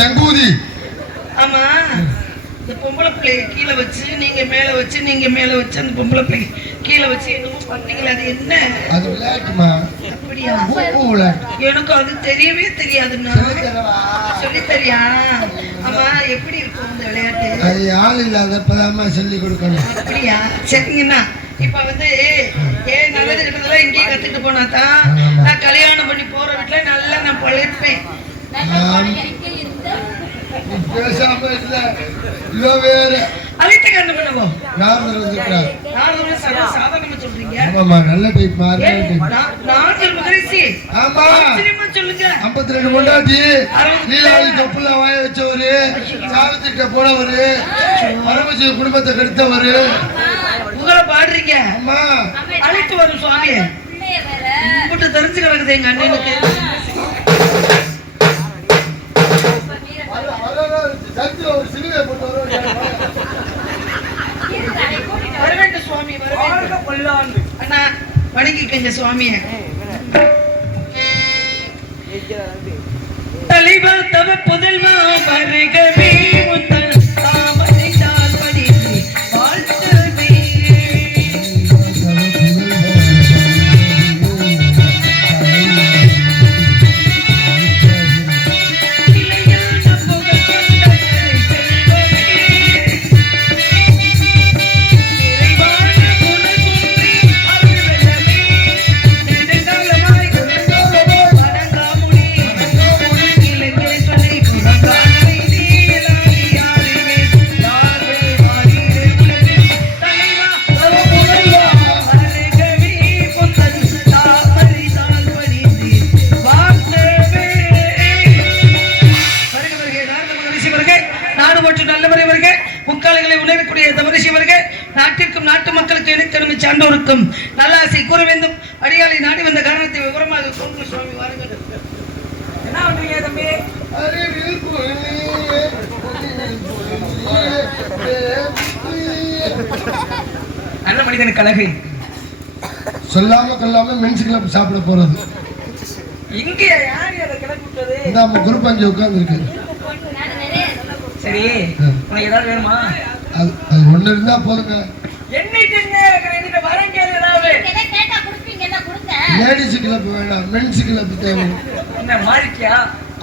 சங்கூதி ஆமா இந்த பொம்பளை பிள்ளைய கீழே வச்சு நீங்க மேல வச்சு நீங்க மேல வச்சு அந்த பொம்பளை பிள்ளை கீழே வச்சு என்னமோ பண்ணீங்களா அது என்ன? அது விளையாட்டுமா? அப்படியா? எனக்கு அது தெரியவே தெரியாதுன்னா சொல்லி தரியா? ஆமா எப்படி இருக்கும் அந்த விளையாட்டு? அது ஆள் இல்லாதப்பதாமா சொல்லி கொடுக்கணும். அப்படியா? சரிங்கண்ணா இப்ப வந்து ஏன் நல்லது கிட்டதெல்லாம் இங்கேயே கத்துட்டு போனாதான் நான் கல்யாணம் பண்ணி போற வீட்டுல நல்லா நான் பழைப்பேன். பேசாம இல்ல இவ வேற அழைத்த காரணம் பண்ணுவோம். சாதாரணமா சொல்றீங்க. ஆமாமா நல்ல டைப் மார்க் டைப். நாங்கள் மகரிஷி. ஆமா. சரிமா சொல்லுங்க. 52 கொண்டாடி நீலாளி தொப்புல வாய வச்சவரு, சாவித்திட்ட போனவரு, பரமசிவ குடும்பத்தை கெடுத்தவரு. உங்களை பாடுறீங்க. ஆமா. அழைத்து வரும் சுவாமி. கூட்டு தெரிஞ்சு கிடக்குது எங்க அண்ணனுக்கு. வரவேண்டு சுவாமி வரவேண்டு. அண்ணா வணங்கிக்கங்க சுவாமிய. தலைவா தவ புதல்வா வருகவே முத்தன் தாமரை தாழ்வடி வாழ்த்தவே. இளையான முக்கால்களை உணரக்கூடிய தவறிசி வருக நாட்டிற்கும் நாட்டு மக்களுக்கு இணைத்தெருமை சான்றோருக்கும் நல்லாசை கூற வேண்டும். அடியாளை நாடி வந்த காரணத்தை விவரமாக கொண்டு சுவாமி வாருங்கள். என்ன பண்றீங்க தம்பி? நல்ல மனிதனுக்கு அழகு சொல்லாம கொல்லாம மென்ஸ் கிளப் சாப்பிட போறது. இங்க யாரு அதை கிளப்பிட்டது? நம்ம குரூப் அஞ்சு உட்கார்ந்து இருக்கு. சரி, உனக்கு ஏதாவது வேணுமா? அது ஒண்ணு இருந்தா போதுங்க. லேடிஸ் கிளப் வேண்டாம், மென்ஸ் கிளப் தேவை. என்ன மாறிக்கியா?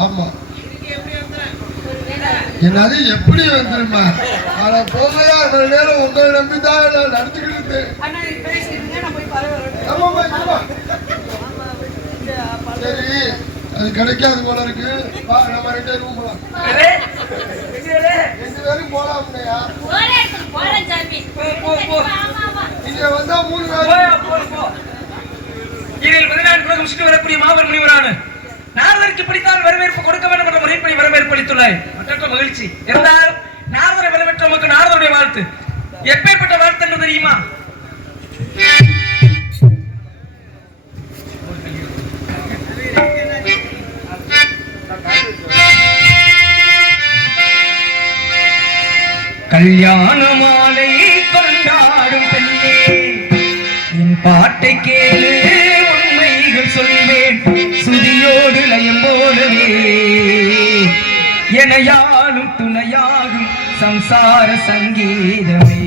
ஆமா. என்னது எப்படி வந்துருமா? ஆனா போகையா நேரம் உங்களை நம்பிதான் நான் நடத்துக்கிட்டு. சரி, அது கிடைக்காது போல இருக்கு. நம்ம 2 ரூம் போலாம். 2 பேரும் போலாம். நீங்க வந்தா 3 பேரும். இதில் 14 உலகம் சுற்றி வரக்கூடிய மாபெரும் முனிவரான நாரதருக்கு பிடித்தால் வரவேற்பு கொடுக்க வேண்டும் என்ற முறைப்படி வரவேற்பு அளித்துள்ளாய். மற்ற மகிழ்ச்சி இருந்தால் நாரதரை வரவேற்ற நமக்கு நாரதருடைய வாழ்த்து. எப்பேற்பட்ட வாழ்த்து என்று தெரியுமா? கல்யாண மாலை கொண்டாடும் பெண்ணே, என் பாட்டை கேளு, உண்மைகள் சொல்வேன் சுதியோடு லயம் போலவே, எனையாலும் துணையாகும் சம்சார சங்கீதமே.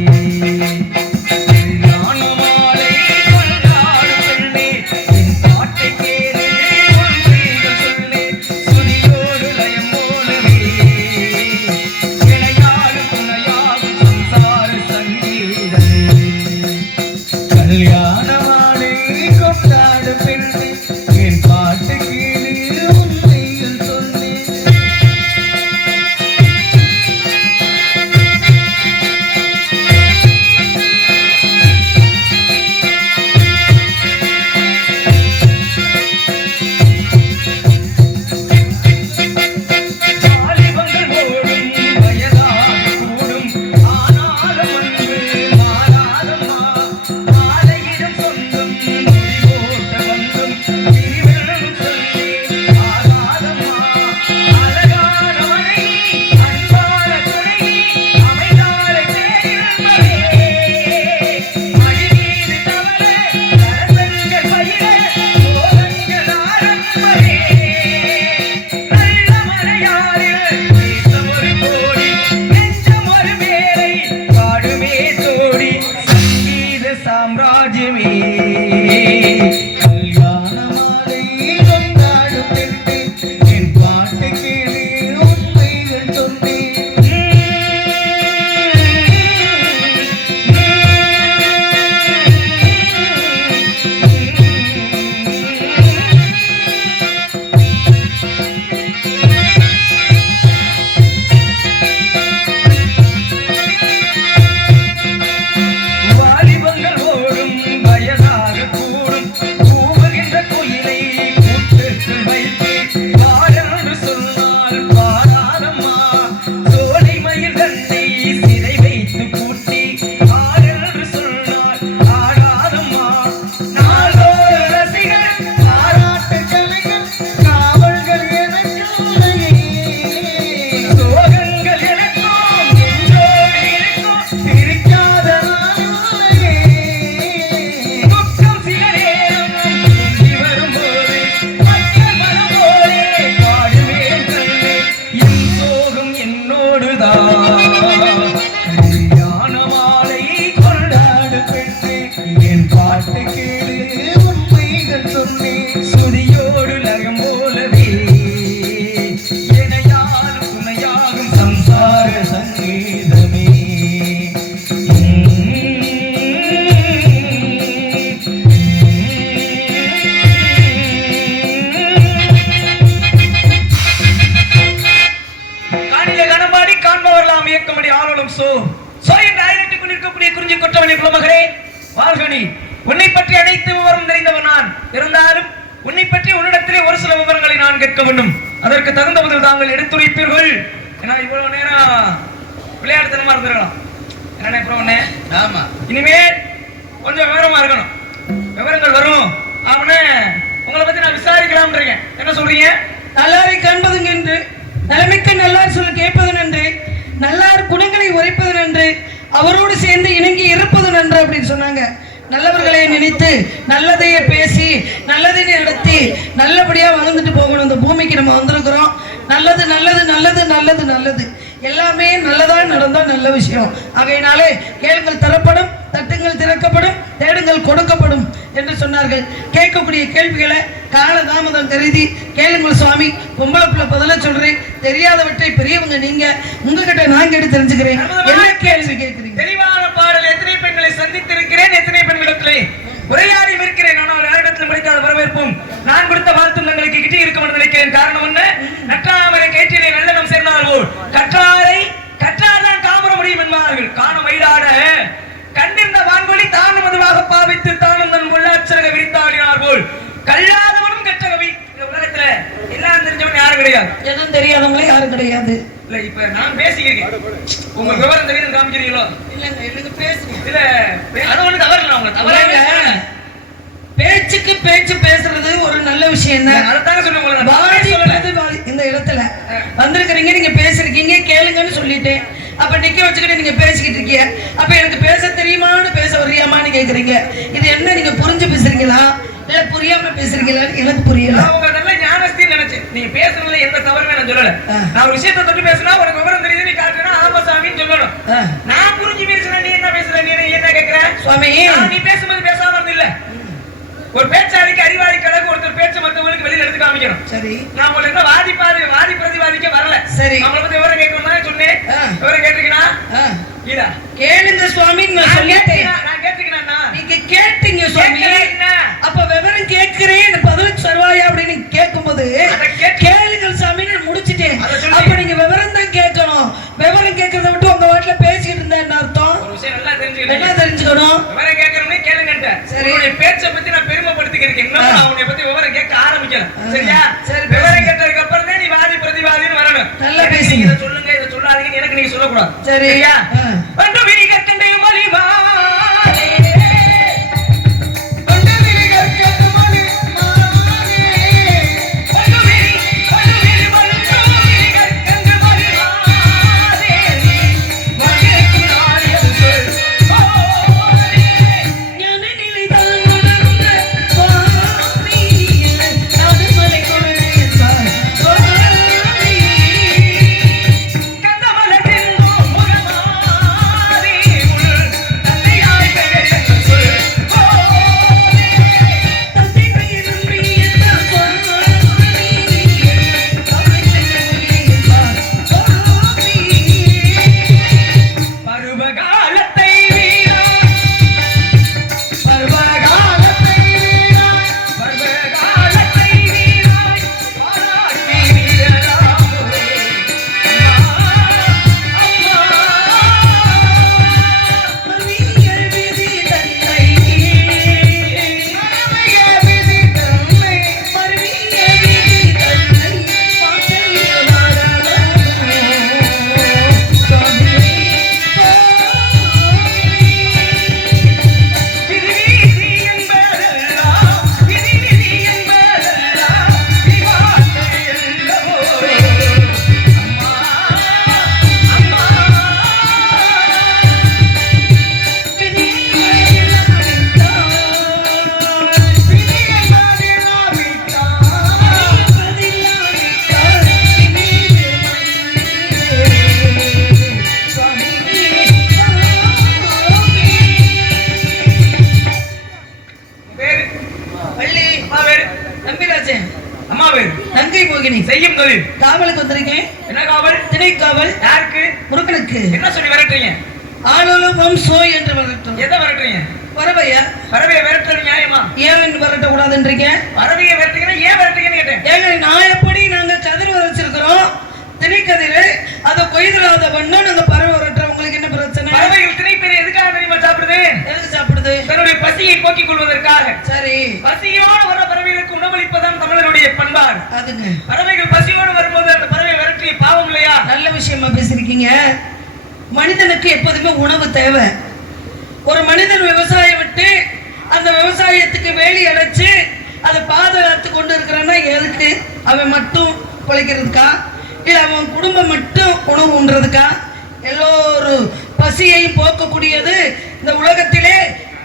உன்னை பற்றி அனைத்து விவரம் தெரிந்தவன் நான். இருந்தாலும் உன்னை பற்றி உன்னிடத்திலே ஒரு சில விவரங்களை நான் கேட்க வேண்டும். அதற்கு தகுந்த பதில் தாங்கள் எடுத்துரைப்பீர்கள். ஏன்னா இவ்வளவு நேரம் விளையாட்டுத்தனமா இருந்திருக்கலாம். என்ன அப்புறம் ஒண்ணு ஆமா இனிமேல் கொஞ்சம் விவரமா இருக்கணும். விவரங்கள் வரும் அவனு உங்களை பத்தி நான் விசாரிக்கலாம்ன்றீங்க. என்ன சொல்றீங்க? நல்லாரை காண்பதுங்க என்று நலமிக்க நல்லார் சொல்ல கேட்பது நன்று, நல்லார் குணங்களை உரைப்பது நன்று, அவரோடு சேர்ந்து இணங்கி இருப்பது நன்று அப்படின்னு சொன்னாங்க. நல்லவர்களை நினைத்து நல்லதையே பேசி நல்லதையே நடத்தி நல்லபடியா வாழ்ந்துட்டு போகணும். இந்த பூமிக்கு நம்ம வந்திருக்கிறோம். நல்லது நல்லது நல்லது நல்லது நல்லது எல்லாமே நல்லதா நடந்தா நல்ல விஷயம். ஆகையினாலே கேளுங்கள் தரப்படும், தட்டுங்கள் திறக்கப்படும், தேடுங்கள் கொடுக்கப்படும் என்று சொன்னார்கள். கேட்கக்கூடிய கேள்விகளை காலதாமதம் கருதி கேளுங்கள் சுவாமி. பொம்பளை பிள்ளை பதில சொல்றேன், தெரியாதவற்றை பெரியவங்க நீங்க, உங்ககிட்ட நான் கேட்டு தெரிஞ்சுக்கிறேன். என்ன கேள்வி கேட்கிறீங்க? தெளிவான பாடல். எத்தனை பெண்களை சந்தித்திருக்கிறேன், எத்தனை பெண்களிடத்திலே உரையாடி இருக்கிறேன். ஆனால் யாரிடத்திலும் படிக்காத வரவேற்பும் நான் கொடுத்த வாழ்த்தும் தங்களுக்கு கிட்டி இருக்கும் என்று நினைக்கிறேன். காரணம் ஒண்ணு, நற்றாமரை கேட்டிலே நல்லனம் சேர்ந்தால் போல் கற்றாரை கற்றார்தான் காமர முடியும் என்பார்கள். காண மயிலாட கண்டிருந்த வான்கொழி தானும் அதுவாக பாவித்து தானும் தன் பொள்ளாச்சரக விரித்தாடினார் போல் கல்லாதவனும் கற்ற கவி. இந்த உலகத்துல எல்லாம் தெரிஞ்சவன் யாரும் கிடையாது, எதுவும் தெரியாதவங்களே யாரும் கிடையாது. இல்ல இப்ப நான் பேசிக்கிறேன், உங்க விவரம் தெரியுது காமிக்கிறீங்களோ? இல்லங்க இல்லங்க பேசுங்க. இல்ல அது ஒண்ணு தவறு இல்லை. அவங்க தவறாக பேச்சுக்கு பேச்சு பேசுறது ஒரு நல்ல விஷயம் தான். அதுதாங்க சொல்லுங்க. இந்த இடத்துல வந்திருக்கிறீங்க, நீங்க பேசிருக்கீங்க, கேளுங்கன்னு சொல்லிட்டேன். அப்ப நிக்க வச்சுக்கிட்டு நீங்க பேசிக்கிட்டு இருக்கீங்க. அப்ப எனக்கு பேச தெரியுமான்னு பேச வரியாமான்னு கேக்குறீங்க. இது என்ன, நீங்க புரிஞ்சு பேசுறீங்களா இல்ல புரியாம பேசுறீங்களான்னு எனக்கு புரியல. அவங்க நல்ல ஞானஸ்தின்னு நினைச்சேன். நீங்க பேசுறதுல எந்த தவறுமே நான் சொல்லல. நான் ஒரு விஷயத்தை தொட்டு பேசினா உனக்கு விவரம் தெரியுது, நீ காட்டுனா ஆமாசாமின்னு சொல்லணும். நான் புரிஞ்சு பேசுறேன், நீ என்ன பேசுற, நீ என்ன கேட்கிற சுவாமி? நீ பேசும்போது பேசாம இருந்து இல்ல. ஒரு பேச்சாளிக்கு அறிவாளி கழகு ஒருத்தர் பேச்ச மத்தவங்களுக்கு வெளியில எடுத்து காமிக்கணும். சரி, நான் உங்களுக்கு வாதி பிரதிவாதிக்க வரல. சரி, நம்மளை பத்தி விவரம் கேட்கணும் சொன்னேன். விவரம் கேட்டிருக்கீங்களா? இல்ல கேளுங்க சுவாமி. நான் சொல்லிட்டேன். நான் கேட்டிருக்கேனா? நீங்க கேட்டீங்க சுவாமி. அப்ப விவரம் கேட்கிறேன் பதில் சொல்வாயா அப்படின்னு கேட்கும்போது கேளுங்கள் சாமின்னு முடிச்சிட்டேன். அப்ப நீங்க விவரம் தான் கேட்கணும். விவரம் கேட்கறத விட்டு உங்க வீட்டுல பேசிக்கிட்டு இருந்தா என்ன அர்த்தம்? ஒரு விஷயம் நல்லா தெரிஞ்சுக்கணும். விவரம் கேட்கறவனே கேளுங்க. சரி, உன்னுடைய பேச்சை பத்தி நான் பெருமைப்படுத்திக்கிறேன். இன்னும் நான் உன்னை பத்தி விவரம் கேட்க ஆரம்பிக்கிறேன். சரியா? சரி, விவரம் கேட்டதுக்கு அப்புறம் தான் நீ வாதி பிரதிவாதின்னு வரணும். நல்லா பேசுங்க. இதை சொல்லுங்க, இதை சொல்லாதீங்கன்னு எனக்கு நீங்க சொல்லக்கூடாது. சரியா? செய்யும் தொழில் காவலுக்கு வந்திருக்கேன். என்ன காவல்? திணை காவல். யாருக்கு? முருகனுக்கு. என்ன சொல்லி விரட்டுறீங்க? ஆளும் சோ என்று விரட்டுறோம். எதை விரட்டுறீங்க? பறவையா? பறவையை விரட்டுறது நியாயமா? ஏன் விரட்ட கூடாதுன்றீங்க? பறவையை விரட்டுறீங்கன்னா ஏன் விரட்டுறீங்கன்னு கேட்டேன். ஏங்க நான் எப்படி நாங்க கதிர் வச்சிருக்கிறோம் திணைக்கதிர், அதை கொய்தலாத பண்ணா நாங்க பறவை விரட்டுறோம். உங்களுக்கு என்ன பிரச்சனை? பறவைகள் திணைப்பேரை எதுக்காக தெரியுமா சாப்பிடுது? எதுக்கு சாப்பிடுது? தன்னுடைய பசியை போக்கிக் கொள்வதற்காக. சரி, பசியோடு வர பறவைகளுக்கு உணவளிப்பதான் தமிழருடைய பண்பாடு. அதுங்க பறவைகள் பசியோடு வரும்போது அந்த பறவை விரட்டி பாவம் இல்லையா? நல்ல விஷயமா பேசிருக்கீங்க. மனிதனுக்கு எப்போதுமே உணவு தேவை. ஒரு மனிதன் விவசாயம் விட்டு அந்த விவசாயத்துக்கு வேலி அடைச்சு அதை பாதுகாத்து கொண்டு இருக்கிறான்னா எதுக்கு? அவன் மட்டும் பிழைக்கிறதுக்கா, இல்லை அவன் குடும்பம் மட்டும் உணவு உண்றதுக்கா? எல்லோரும் பசியை போக்கக்கூடியது இந்த உலகத்திலே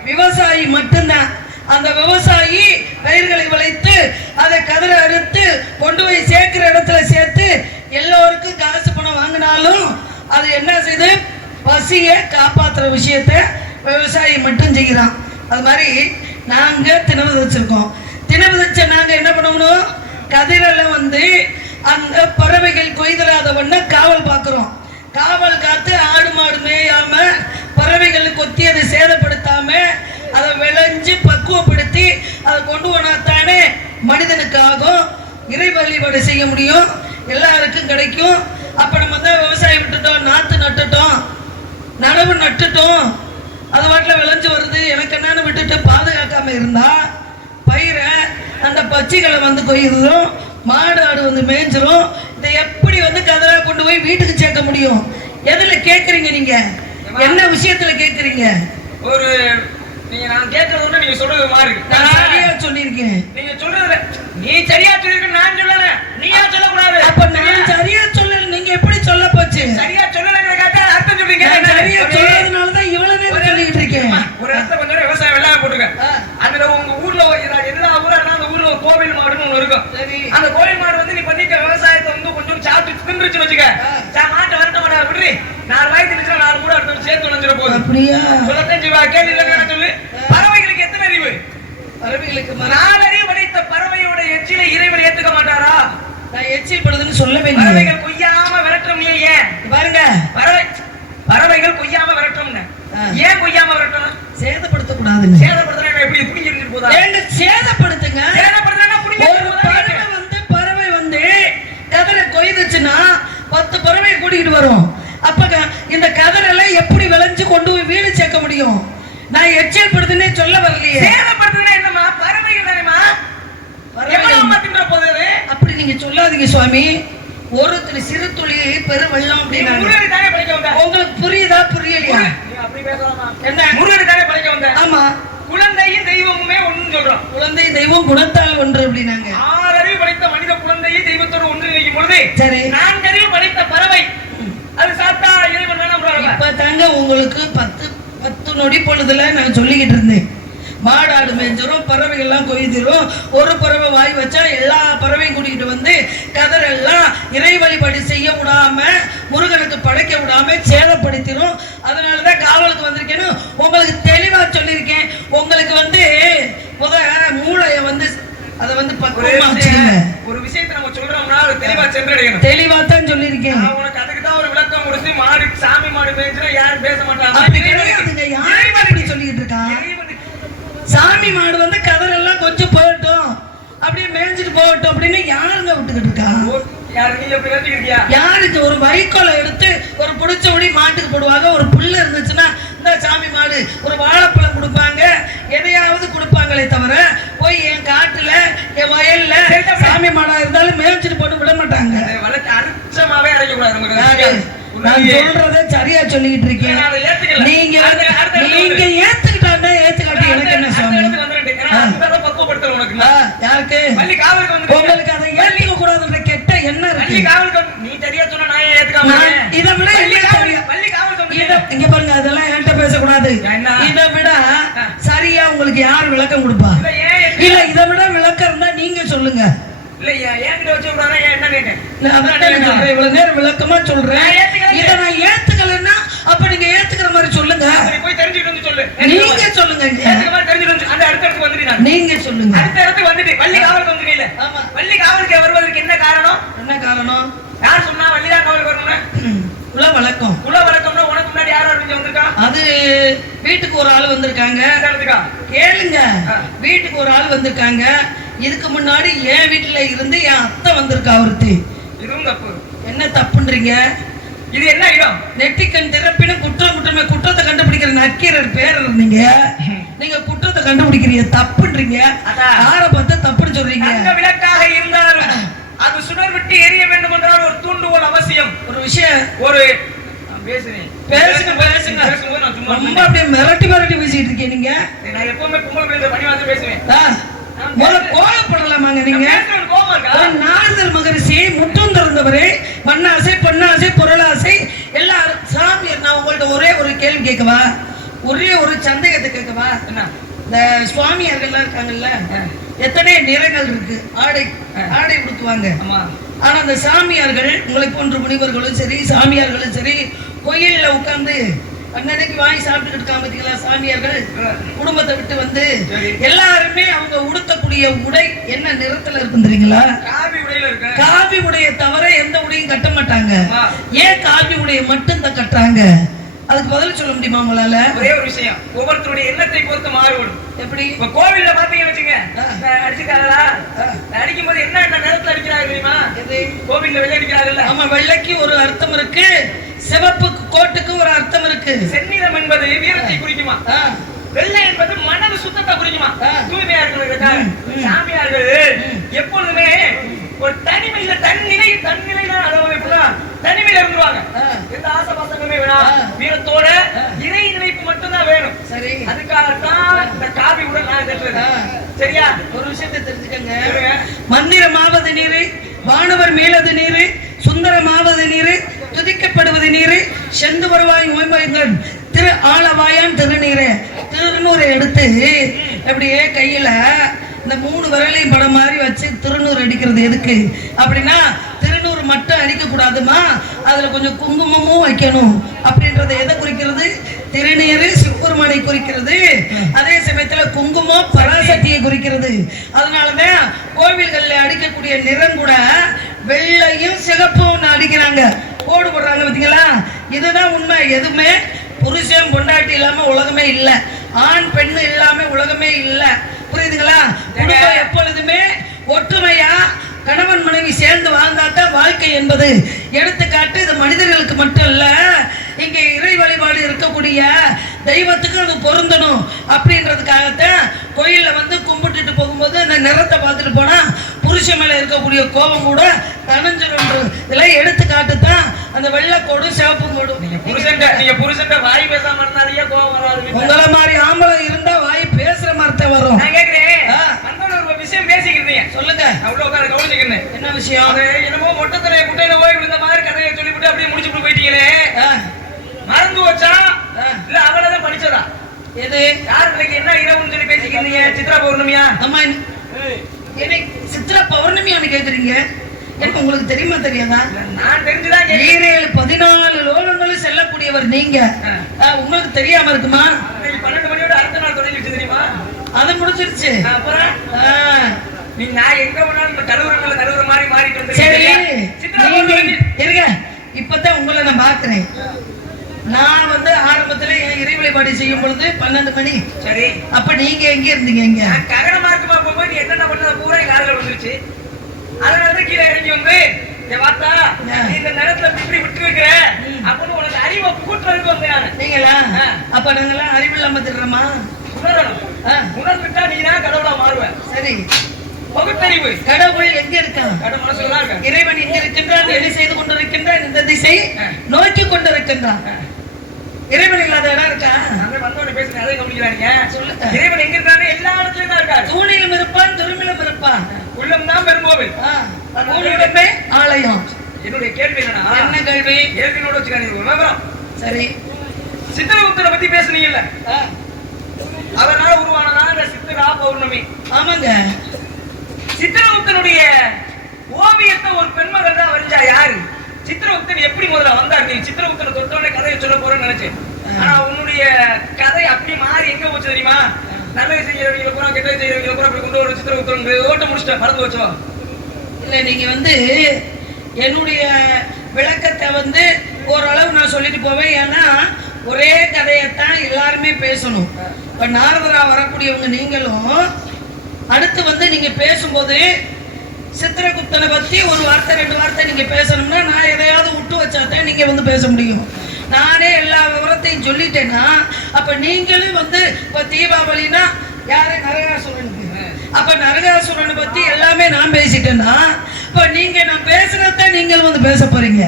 விவசாயி மட்டும்தான். அந்த விவசாயி பயிர்களை விளைத்து அதை கதிர அறுத்து கொண்டு போய் சேர்க்கிற இடத்துல சேர்த்து எல்லோருக்கும் காசு பணம் வாங்கினாலும் அது என்ன செய்யுது? பசியை காப்பாற்றுற விஷயத்த விவசாயி மட்டும் செய்கிறான். அது மாதிரி நாங்கள் திணறு வச்சிருக்கோம். திணறு வச்ச நாங்கள் என்ன பண்ணணும்? கதிரில் வந்து அந்த பறவைகள் கொய்தராதவண்ண காவல் பார்க்குறோம். காவல் காத்து ஆடு மாடு மேயாம பறவைகள் கொத்தி அதை சேதப்படுத்தாம அதை விளைஞ்சு பக்குவப்படுத்தி அதை கொண்டு போனாத்தானே மனிதனுக்கு ஆகும், இறை வழிபாடு செய்ய முடியும், எல்லாருக்கும் கிடைக்கும். அப்ப நம்ம தான் விவசாயம் விட்டுட்டோம், நாத்து நட்டுட்டோம், நடவு நட்டுட்டோம், அது வாட்டில் விளைஞ்சு வருது எனக்கு என்னன்னு விட்டுட்டு பாதுகாக்காம இருந்தா பயிரை அந்த பச்சைகளை வந்து கொய்கிறோம், மாடு ஆடு வந்து மேய்ஞ்சிரும். இதை எப்படி வந்து கதிரா கொண்டு போய் வீட்டுக்கு சேர்க்க முடியும்? எதுல கேட்குறீங்க? நீங்க என்ன விஷயத்துல கேட்குறீங்க? ஒரு நீங்க நான் கேட்கறது ஒண்ணு, நீங்க சொல்றது மாறு. நான் சரியா சொல்லியிருக்கேன். நீங்க சொல்றது நீ சரியா சொல்லிருக்க, நான் சொல்லல, நீயா சொல்லக்கூடாது. அப்ப நான் சரியா சொல்லல, நீங்க எப்படி சொல்ல போச்சு? சரியா சொல்லலங்கிற கேட்டா அர்த்தம் சொல்றீங்க. சரியா சொல்றதுனாலதான் இவ்வளவு நேரம் சொல்லிட்டு இருக்கேன். ஒரு இடத்துல கொஞ்சம் விவசாயம் வெள்ளாம போட்டுருங்க. அதுல உங்க ஊர்ல எல்லா ஊரா அந்த ஊர்ல ஒரு கோவில் மாடுன்னு ஒண்ணு இருக்கும். அந்த கோவில் மாடு வந்து நீ பண்ணிக்க விவசாயத்தை வந்து கொஞ்சம் சாப்பிட்டு தின்றுச்சு வச்சுக்க, மாட்டை வரட்ட மாட்டா விடுறி 4 வாய் தின்னுச்சுனா 4 மூட அடுத்து சேர்த்து விளைஞ்சிட போகுது. அப்படியா? சொல்லத்தான் செய்வா. கேள்வி இல்லைன்னு சொல்லு. பறவைகளுக்கு எத்தனை அறிவு? பறவைகளுக்கு 4 அறிவு படைத்த பறவையோட எச்சிலை இறைவன் ஏத்துக்க மாட்டாரா? நான் எச்சில் படுதுன்னு சொல்லவே இல்லை. பறவைகள் கொய்யாம விரட்டும். நீ ஏன் பாருங்க, பறவைகள் கொய்யாம விரட்டும். ஏன் கொய்யாம விரட்டணும்? சேதப்படுத்தக்கூடாதுன்னு. சேதப்படுத்துறா எப்படி புடிங்கி இருந்து போதா? ஏங்க சேதப்படுத்துங்க. சேதப்படுத்துறா புடிங்கி. ஒரு பறவை வந்து கதிரை கொய்துச்சுன்னா 10 பறவை கூட்டிட்டு வரும். அப்ப இந்த கதிரெல்லாம் எப்படி விளைஞ்சு கொண்டு போய் வீடு சேர்க்க முடியும்? நான் எச்சல் படுத்துனே சொல்ல வரலையே. சேதப்படுத்துனா என்னமா? பறவைகள் தானேமா. எவ்வளவு தின்ற போகுது? அப்படி நீங்க சொல்லாதீங்க சுவாமி. ஒரு சிறு துளி பெரு வெள்ளம் அப்படின்னா உங்களுக்கு புரியுதா புரியலையா? அப்படி பேசலாமா? என்ன முருகனை தானே படைக்க வந்த? ஆமா. குழந்தையும் தெய்வமுமே ஒண்ணுன்னு சொல்றோம். குழந்தை தெய்வம் குணத்தால் ஒன்று அப்படின்னாங்க. 6 அறிவு படைத்த மனித குழந்தையை தெய்வத்தோடு ஒன்றிணைக்கும் பொழுது சரி 4 அறிவு படைத்த பறவை அது சாத்தா இறைவன் வேணாம். இப்ப தாங்க உங்களுக்கு 10 நொடி பொழுதுல நான் சொல்லிக்கிட்டு இருந்தேன். மாடாடு மேய்ஞ்சிரும், பறவைகள்லாம் கொய்திரும். ஒரு பறவை வாய் வச்சா எல்லா பறவையும் கூட்டிகிட்டு வந்து கதிரெல்லாம் இறை வழிபாடு செய்ய விடாம முருகனுக்கு படைக்க விடாம சேதப்படுத்திடும். அதனாலதான் காவலுக்கு வந்திருக்கேன்னு உங்களுக்கு தெளிவா சொல்லியிருக்கேன். உங்களுக்கு வந்து மூளைய வந்து அதை வந்து ஒரு விஷயத்தை நம்ம சொல்றோம்னா தெளிவா சென்றடையணும். தெளிவா தான் சொல்லியிருக்கேன். உனக்கு அதுக்கு தான் ஒரு விளக்கம் கொடுத்து மாடு சாமி மாடு மேய்ஞ்சினா யாரும் பேச மாட்டாங்க. அப்படி கிடையாதுங்க. யாரும் அப்படி சொல்லிக்கிட்டு இருக்கான்? சாமி மாடு வந்து கதரெல்லாம் கொஞ்சம் போகட்டும், அப்படியே மேய்ஞ்சிட்டு போகட்டும் அப்படின்னு யாருங்க விட்டுக்கிட்டு இருக்கா? யாருக்கு? ஒரு வைக்கோலை எடுத்து ஒரு புடிச்சபடி மாட்டுக்கு போடுவாங்க. ஒரு புல்லு இருந்துச்சுன்னா இந்த சாமி மாடு ஒரு வாழைப்பழம் கொடுப்பாங்க, எதையாவது கொடுப்பாங்களே தவிர போய் என் காட்டுல என் வயல்ல சாமி மாடா இருந்தாலும் மேய்ச்சிட்டு போட்டு விட மாட்டாங்க. நான் சொல்றத சரியா சொல்லிக்கிட்டு இருக்கேன். நீங்க ஏத்துக்கிட்டாண்டா ஏத்துக்காட்டி எனக்கு என்ன சுவாமி? யாருக்கு? உங்களுக்கு அதை ஏத்துக்க கூடாதுன்ற கெட்ட என்ன இருக்கு? இதை விட இங்க பாருங்க, அதெல்லாம் என்கிட்ட பேசக்கூடாது. இதை விட சரியா உங்களுக்கு யார் விளக்கம் கொடுப்பா? இல்ல இதை விட விளக்கம் இருந்தா நீங்க சொல்லுங்க. இவ்வளவு நேரம் விளக்கமா சொல்றேன். இதை நான் ஏத்துக்கலன்னா அப்ப நீங்க ஏத்துக்கிற மாதிரி சொல்லுங்க. நீங்க சொல்லுங்க. நீங்க சொல்லுங்க. வருவதற்கு என்ன காரணம்? என்ன காரணம்? யார் சொன்னா வள்ளிதான் காவலுக்கு வரணும்னு? குல வழக்கம். குல வழக்கம்னா உனக்கு முன்னாடி யாரோ வந்திருக்கா? அது வீட்டுக்கு ஒரு ஆள் வந்திருக்காங்க. கேளுங்க, வீட்டுக்கு ஒரு ஆள் வந்திருக்காங்க. இதுக்கு முன்னாடி என் வீட்டுல இருந்து என் அத்தை வந்திருக்கா ஒருத்தி. இதுவும் தப்பு. என்ன தப்புன்றீங்க? இது என்ன இடம்? நெட்டிக்கண் திறப்பின குற்றம் குற்றமே குற்றத்தை கண்டுபிடிக்கிற நக்கீரர் பேர் நீங்க. நீங்க குற்றத்தை கண்டுபிடிக்கிறீங்க, தப்புன்றீங்க. யார பார்த்து தப்புன்னு சொல்றீங்க? விளக்காக இருந்தாலும் அது சுடர் விட்டு எரிய வேண்டும் என்றால் ஒரு தூண்டுகோல் அவசியம். ஒரு விஷயம், ஒரு பேசுவேன். பேசுங்க பேசும்போது நான் சும்மா ரொம்ப அப்படியே மிரட்டி பேசிட்டு இருக்கீங்க நீங்க. நான் எப்பவுமே பொம்பளை பிள்ளை பணிவாத பேசுவேன். முதல்ல கோலப்படலாமாங்க நீங்க? கோவமா இருக்கா? ஒரு நாரதர் மகரிஷி முற்றும் திறந்தவரே, மண்ணாசை பொன்னாசை பொருளாசை எல்லாரும் சாமியார். நான் உங்கள்ட்ட ஒரே ஒரு கேள்வி கேட்கவா? ஒரே ஒரு சந்தேகத்தை கேட்கவா? என்ன? இந்த சுவாமியார்கள்லாம் இருக்காங்கல்ல, எத்தனை நிறங்கள் இருக்கு? ஆடை உடுத்துவாங்க. ஆனா அந்த சாமியார்கள், உங்களை போன்ற முனிவர்களும் சரி சாமியார்களும் சரி, கோயில்ல உட்கார்ந்து அன்னைக்கு வாங்கி சாப்பிட்டுக்கிட்டு இருக்காங்க பாத்தீங்களா சாமியார்கள், குடும்பத்தை விட்டு வந்து எல்லாருமே அவங்க உடுத்தக்கூடிய உடை என்ன நிறத்துல இருக்கும் தெரியுங்களா? காவி உடைய தவிர எந்த உடையும் கட்ட மாட்டாங்க. ஏன் காவி உடைய மட்டும் தான் கட்டுறாங்க? அதுக்கு பதில் சொல்ல முடியுமா உங்களால? ஒரே ஒரு விஷயம், ஒவ்வொருத்தருடைய எண்ணத்தை பொறுத்து மாறுபடும். எப்படி? இப்ப கோவில்ல பாத்தீங்கன்னு வச்சுங்க, அடிச்சுக்காங்களா, அடிக்கும் போது என்ன நேரத்துல அடிக்கிறாங்க தெரியுமா? கோவில்ல வெள்ளை அடிக்கிறாங்கல்ல. ஆமா, வெள்ளைக்கு ஒரு அர்த்தம் இருக்கு, சிவப்பு கோட்டுக்கு ஒரு அர்த்தம் இருக்கு. செந்நிறம் என்பது வீரத்தை குறிக்குமா, வெள்ளை என்பது மனது சுத்தத்தை குறிக்குமா, தூய்மையா இருக்கிறது. சாமியார்கள் எப்பொழுதுமே ஒரு தனிமையில தன்னிலையில தனிமையில இருந்துருவாங்க. எந்த ஆசபாசங்களுமே வேணாம், வீரத்தோட இறை நினைப்பு மட்டும்தான் வேணும். சரி, அதுக்காகத்தான் இந்த காவி உடன் நான் கட்டுறது. சரியா? ஒரு விஷயத்தை தெரிஞ்சுக்கங்க. மந்திரமாவது நீரு, வானவர் மேலது நீரு, சுந்தரமாவது நீரு, துதிக்கப்படுவது நீரு, செந்து வருவாய் ஓய்வாய்கள் திரு ஆளவாயான் திருநீரை திருநூரை எடுத்து அப்படியே கையில இந்த 3 விரலையும் படம் மாதிரி வச்சு திருநூறு அடிக்கிறது எதுக்கு அப்படின்னா, திருநூறு மட்டும் அடிக்க கூடாதுமா, அதுல கொஞ்சம் குங்குமமும் வைக்கணும். அப்படின்றது எதை குறிக்கிறது? திருநீரு சிவபெருமானை குறிக்கிறது. அதே சமயத்துல குங்குமம் பராசக்தியை குறிக்கிறது. அதனாலதான் கோவில்கள்ல அடிக்கக்கூடிய நிறம் கூட வெள்ளையும் சிகப்பும் அடிக்கிறாங்க, கோடு போடுறாங்க பாத்தீங்களா? இதுதான் உண்மை. எதுவுமே புருஷன் பொண்டாட்டி இல்லாம உலகமே இல்லை, ஆண் பெண்ணு இல்லாம உலகமே இல்லை. புரியுதுங்களா? குடும்பம் எப்பொழுதுமே ஒற்றுமையா கணவன் மனைவி சேர்ந்து வாழ்ந்தாதான் வாழ்க்கை என்பது எடுத்துக்காட்டு. இது மனிதர்களுக்கு மட்டும் இல்ல, இங்க இறை வழிபாடு இருக்கக்கூடிய தெய்வத்துக்கு அது பொருந்தணும். அப்படின்றதுக்காகத்தான் கோயில்ல வந்து கும்பிட்டுட்டு போகும்போது அந்த நிறத்தை பார்த்துட்டு போனா புருஷன் மேல இருக்கக்கூடிய கோபம் கூட தனஞ்சிரும். இதெல்லாம் எடுத்துக்காட்டு தான் அந்த வெள்ளக்கோடு சிவப்பு கோடும். நீங்க புருஷன் வாய் பேசாம இருந்தாலே கோபம் வராது. உங்கள மாதிரி ஆம்பளை இருந்தா வாய் பேசுற மாதிரி வரும். நான் கேக்குறேன், ஒரு விஷயம் பேசிக்கிறீங்க, சொல்லுங்க. அவ்வளவு உட்கார்ந்து கவனிச்சுக்கிறேன். என்ன விஷயம்? என்னமோ மொட்டத்தலைய குட்டையில போய் விழுந்த மாதிரி கதையை சொல்லிவிட்டு அப்படியே முடிச்சுட்டு போயிட்டீங்களே, மறந்து வச்சா இல்ல அவளதான் படிச்சதா? எது யாருக்கு என்ன இரவுன்னு சொல்லி பேசிக்கிறீங்க? சித்ரா பௌர்ணமியா? ஆமா, சித்ரா பௌர்ணமியான்னு கேக்குறீங்க. எனக்கு உங்களுக்கு தெரியுமா தெரியாதா? நான் தெரிஞ்சுதான் 14 லோகங்களும் செல்லக்கூடியவர் நீங்க, உங்களுக்கு தெரியாம இருக்குமா? 12 மணியோட அடுத்த நாள் தொடங்கிடுச்சு தெரியுமா? அது முடிச்சிருச்சு. அப்புறம் நான் எங்க வேணாலும் கருவுற மாதிரி மாறிட்டு வந்து இருங்க. இப்பதான் உங்களை நான் பாக்குறேன். நான் வந்து ஆரம்பத்துல என் இறை வழிபாடு செய்யும் பொழுது 12 மணி. சரி, அப்ப நீங்க எங்க இருந்தீங்க? எங்க ககன மார்க்கமா போகும்போது என்னென்ன பண்ணத பூரா காதல வந்துருச்சு. அதனால கீழே இறங்கி வந்து வாத்தா இந்த நேரத்துல இப்படி விட்டு இருக்கிற அப்படின்னு உனக்கு அறிவை கூட்டுறதுக்கு வந்தேன். நீங்களா? அப்ப நாங்கெல்லாம் அறிவு இல்லாம திடுறோமா? உணர்ந்துட்டா நீ தான் கடவுளா மாறுவேன். சரி, பகுத்தறிவு. கடவுள் எங்க இருக்கான்? கடவுள் மனசுலதான் இருக்கான். இறைவன் எங்க இருக்கின்றான்? என்ன செய்து கொண்டிருக்கின்றான்? இந்த திசை நோக்கி கொண்டிருக்கின்றான். இறைவன் இல்லாத இடம் இருக்கா? வந்தோட பேசுறேன், அதை கவனிக்கிறாங்க. சொல்லுங்க. இறைவன் எங்க இருக்காரு? எல்லா இடத்துலயும் தான் இருக்காரு. தூணிலும் இருப்பான், துருமிலும் இருப்பான். உள்ளம் தான் பெருங்கோவில், தூணிலுமே ஆலயம். என்னுடைய கேள்வி என்னன்னா, என்ன கேள்வி? கேள்வியோட வச்சுக்காங்க விவரம். சரி, சித்திரகுப்தனை பத்தி பேசுனீங்கல்ல, அதனால உருவானதா இந்த சித்திரா பௌர்ணமி? ஆமாங்க. சித்திரகுப்தனுடைய ஓவியத்தை ஒரு பெண்மகள் தான் வரைஞ்சா. யாரு? சித்திரகுப்தன் எப்படி முதல்ல வந்தார்? நீ சித்திரகுப்தனை தொட்டோட கதையை சொல்ல போறேன்னு நினைச்சேன். ஆனா உன்னுடைய கதை அப்படி மாறி எங்க போச்சு தெரியுமா? நல்லது செய்யறவங்களை பூரா கெட்டது செய்யறவங்களை பூரா அப்படி கொண்டு ஒரு சித்திரகுப்தன் ஓட்ட முடிச்சிட்டேன், மறந்து வச்சோ. இல்ல, நீங்க வந்து என்னுடைய விளக்கத்தை வந்து ஓரளவு நான் சொல்லிட்டு போவேன். ஏன்னா ஒரே கதையத்தான் எல்லாருமே பேசணும். இப்ப நாரதரா வரக்கூடியவங்க நீங்களும் அடுத்து வந்து நீங்க பேசும்போது சித்திரகுப்தனை பத்தி ஒரு வார்த்தை 2 வார்த்தை நீங்க பேசணும்னா நான் எதையாவது விட்டு வச்சாதான் நீங்க வந்து பேச முடியும். நானே எல்லா விவரத்தையும் சொல்லிட்டேன்னா அப்ப நீங்களும் வந்து இப்ப தீபாவளினா யாரு? நரகாசுரனுக்கு. அப்ப நரகாசுரனை பத்தி எல்லாமே நான் பேசிட்டேன்னா இப்ப நீங்க நான் பேசுறத நீங்கள் வந்து பேச போறீங்க.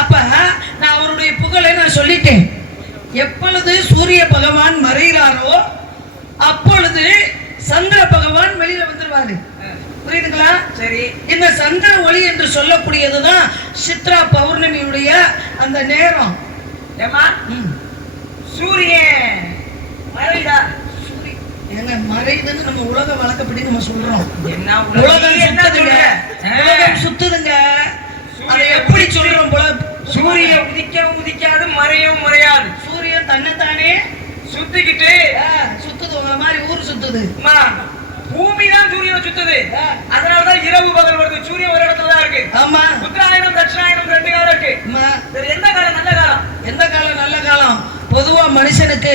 அப்ப நான் அவருடைய புகழை நான் சொல்லிட்டேன். எப்பொழுது சூரிய பகவான் மறைகிறாரோ அப்பொழுது சந்திர பகவான் வெளியில வந்துருவாரு. புரியுதுங்களா? சரி. இந்த சந்திர ஒளி என்று சொல்லக்கூடியதுதான் சித்ரா பௌர்ணமியுடைய அந்த நேரம். ஏமா சூரியன் மறைடா, ஏங்க மறையுதுன்னு நம்ம உலக வழக்கப்படி நம்ம சொல்றோம். என்ன உலகம் சுத்துதுங்க, உலகம் சுத்துதுங்க. அதை எப்படி சொல்றோம்? சூரியன் உதிக்கவும் உதிக்காது, மறையவும் மறையாது. சூரியன் தன்னைத்தானே சுத்திக்கிட்டு சுத்துது, மாதிரி ஊர் சுத்துது. பூமி தான் சூரியனை சுத்துது. அதனாலதான் இரவு பகல் வருது. சூரியன் ஒரு இடத்துல தான் இருக்கு. ஆமா, உத்தராயணம் தட்சிணாயணம் 2 காலம் இருக்கு. எந்த காலம் நல்ல காலம்? எந்த காலம் நல்ல காலம்? பொதுவா மனுஷனுக்கு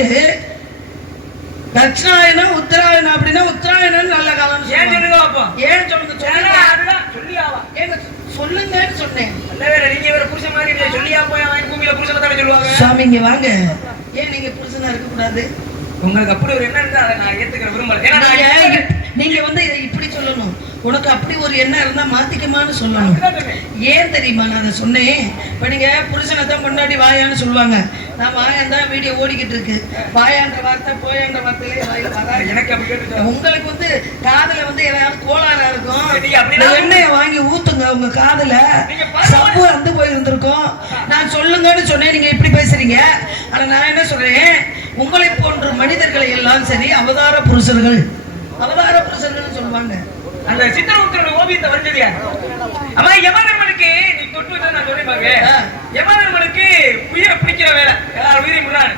தட்சிணாயனம் உத்தராயணம் அப்படின்னா உத்தராயணம் நல்ல காலம். ஏன் சொல்லுங்க அப்போ? ஏன் சொல்லுங்க? அதுதான் சொல்லியாவா? ஏங்க சொல்லுங்கன்னு சொன்னேன். நல்ல வேற நீங்க வேற புருஷன் மாதிரி சொல்லியா போய் அவன் பூமியில புருஷனை தானே சொல்லுவாங்க. சாமி இங்க வாங்க. ஏன் நீங்க புருஷனா இருக்க கூடாது? உங்களுக்கு அப்படி ஒரு எண்ணம் இருந்தா அதை நான் ஏத்துக்கிற விரும்பல. நீங்க வந்து இப்படி சொல்லணும், உனக்கு அப்படி ஒரு எண்ணம் இருந்தா மாத்திக்கமான்னு சொல்லணும். ஏன் தெரியுமா நான் அதை சொன்னேன்? இப்ப நீங்க புருஷனை தான் கொண்டாடி வாயான்னு சொல்லுவாங்க. நான் வாயான் தான் வீடியோ ஓடிக்கிட்டு இருக்கு. வாயான்ற வார்த்தை போயான்ற வார்த்தையிலே எனக்கு அப்படி கேட்டு உங்களுக்கு வந்து காதுல வந்து ஏதாவது கோளாறா இருக்கும். எண்ணெயை வாங்கி ஊத்துங்க உங்க காதுல, சப்பு வந்து போயிருந்திருக்கும். நான் சொல்லுங்கன்னு சொன்னேன், நீங்க இப்படி பேசுறீங்க. ஆனா நான் என்ன சொல்றேன், உங்களை போன்ற மனிதர்களை எல்லாம் சரி அவதார புருஷர்கள், அவதார புருஷர்கள் சொல்லுவாங்க. அந்த சித்திரகுப்தனோட ஓவியத்தை வரைஞ்சது யார்? அம்மா யமதர்மனுக்கு நீ தொட்டு வச்சா நான் சொல்றேன் பாருங்க. யமதர்மனுக்கு உயிரை பிடிக்கிற வேலை, எல்லாரும் உயிரை முன்னாடி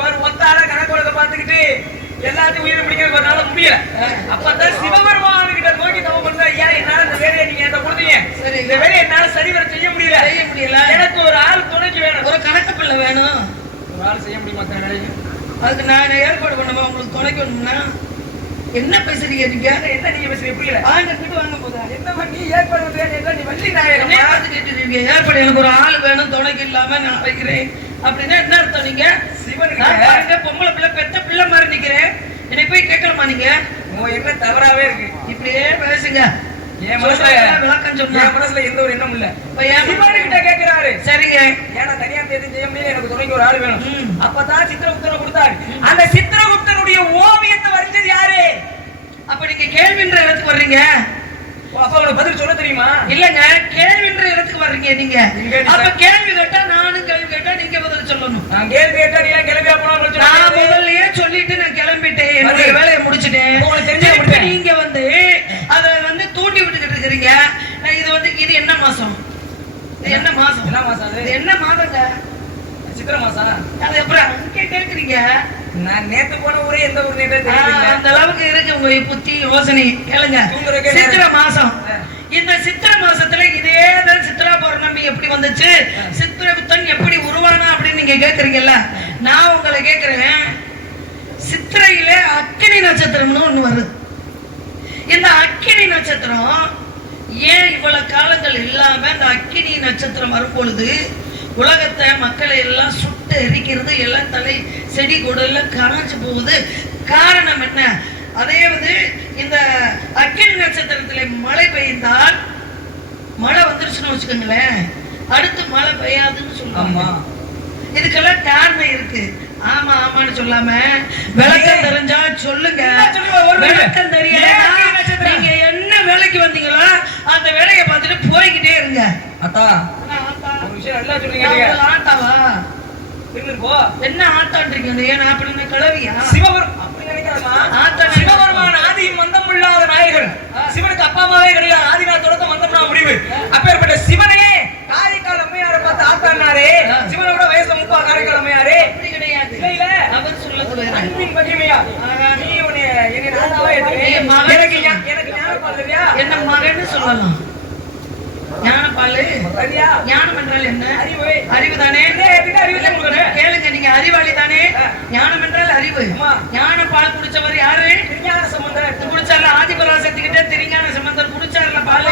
ஒரு ஒத்தார கணக்கோலத்தை பார்த்துக்கிட்டு எல்லாத்தையும் உயிரை பிடிக்கிறதுனால முடியல. அப்பதான் சிவபெருமானு கிட்ட நோக்கி தவம் பண்ணா, ஏன் என்னால இந்த வேலையை நீங்க என்கிட்ட கொடுத்தீங்க, இந்த வேலையை என்னால சரிவர செய்ய முடியல, எனக்கு ஒரு ஆள் துணைக்கு வேணும், ஒரு கணக்கு பிள்ளை வேணும். ஒரு ஆள் செய்ய முடியுமா அந்த வேலையை? அதுக்கு நான் ஏற்பாடு பண்ணுவேன். உங்களுக்கு துணைக்கு வேணும்னா என்ன பேசுறீங்க நீங்க? என்ன நீங்க பேசுறீங்க புரியல. வாங்க போதா என்ன நீ ஏற்பாடு பண்றீங்க? நீ வள்ளி நாயகம் பார்த்து கேட்டுறீங்க. ஏற்பாடு எனக்கு ஒரு ஆள் வேணும், துணைக்கு இல்லாம நான் வைக்கிறேன் அப்படின்னா என்ன அர்த்தம்? நீங்க சிவனுக்கு பொம்பளை பிள்ளை பெத்த பிள்ளை மாதிரி நிக்கிறேன், என்னை போய் கேட்கலாமா நீங்க? என்ன தவறாவே இருக்கு. இப்படியே பேசுங்க. என் மனசுல எந்த ஒரு எண்ணம் இல்ல. சிவனுக்கிட்ட கேட்கிறாரு. சரிங்க, ஏன்னா தனியா தேர்ந்து செய்ய முடியல, எனக்கு துணைக்கு ஒரு ஆள் வேணும். அப்பதான் சித்திரகுப்தனை கொடுத்தாரு. அந்த சித்திரகுப்தனுடைய ஓவியத்தை வரைஞ்சது யாரு? அப்ப நீங்க கேள்வின்ற இடத்துக்கு வர்றீங்க. அப்ப அவனுக்கு பதில் சொல்ல தெரியுமா? இல்லங்க, கேள்வின்ற இடத்துக்கு வர்றீங்க நீங்க. அப்ப கேள்வி கேட்டா நானும் கேள்வி கேட்டா நீங்க பதில் சொல்லணும். நான் கேள்வி கேட்டா நீ கிளம்பியா போனா? நான் முதல்லயே சொல்லிட்டு நான் கிளம்பிட்டேன், என்னுடைய வேலையை முடிச்சிட்டேன். நீங்க வந்து அத வந்து தூண்டி விட்டுக்கிட்டு இருக்கிறீங்க. இது வந்து இது என்ன மாசம்? இது என்ன மாசம்? என்ன மாசம்? இது என்ன மாதங்க? சித்திரை மாசம். அது எப்படி அங்கே கேக்குறீங்க? நான் நேத்து போன ஊரே எந்த ஊர் நேத்து அந்த அளவுக்கு இருக்கு உங்க புத்தி யோசனை. கேளுங்க, சித்திரை மாசம். இந்த சித்திரை மாசத்துல இதேதான் சித்ரா பௌர்ணமி எப்படி வந்துச்சு, சித்திரகுப்தன் எப்படி உருவானா அப்படின்னு நீங்க கேக்குறீங்கல்ல. நான் உங்களை கேக்குறேன், சித்திரையில அக்கினி நட்சத்திரம்னு ஒண்ணு வருது. இந்த அக்கினி நட்சத்திரம் ஏன் இவ்வளவு காலங்கள் இல்லாம இந்த அக்கினி நட்சத்திரம் வரும் பொழுது உலகத்தை மக்களை எல்லாம் சுட்டு எரிக்கிறது, எல்லாம் தலை செடி கொடு எல்லாம் காய்ச்சி போகுது? காரணம் என்ன? அதே வந்து இந்த அக்கினி நட்சத்திரத்துல மழை பெய்ந்தால், மழை வந்துருச்சுன்னு வச்சுக்கோங்களேன், அடுத்து மழை பெய்யாதுன்னு சொல்லுவாங்க. இதுக்கெல்லாம் காரணம் இருக்கு. ஆமா ஆமான்னு சொல்லாம விளக்கம் தெரிஞ்சா சொல்லுங்க. விளக்கம் தெரியல, நீங்க என்ன வேலைக்கு வந்தீங்களோ அந்த வேலையை பார்த்துட்டு போய்கிட்டே இருங்க. அத்தா ஒரு விஷயம் நல்லா சொல்றீங்க. ஆட்டாவா என்ன ஆட்டான்றீங்க? ஏன்னா அப்படின்னு கிளவியா? சிவபெருமான் ஆதி மந்தம் இல்லாத நாயகன். சிவனுக்கு அப்பா அம்மாவே கிடையாது, ஆதி காலத்தோட மந்தம் தான் முடிவு. அப்பேற்பட்ட சிவனே காரைக்கால் அம்மையாரை பார்த்து ஆட்டானாரே, சிவனோட வயசுல 30 காரைக்கால் அம்மையாரே அப்படி கிடையாது. இல்ல அவர் சொல்லக்கூடாது அன்பின் மகிமையா. நீ உன்னை என்ன நானாவா எடுத்துக்க? எனக்கு ஞானப்பால் இல்லையா? என்ன மகன்னு சொல்லலாம். ஞானப்பால் ஞானம் என்றால் என்ன? அறிவு தானே. கேளுங்க, நீங்க அறிவாளி தானே. ஞானம் என்றால் அறிவு. ஞானப்பால் குடிச்சவர் யாரு? திருஞான சம்பந்தர் குடிச்சார்ல. ஆதிபராசக்திகிட்ட திருஞான சம்பந்தர் குடிச்சார்ல பால்.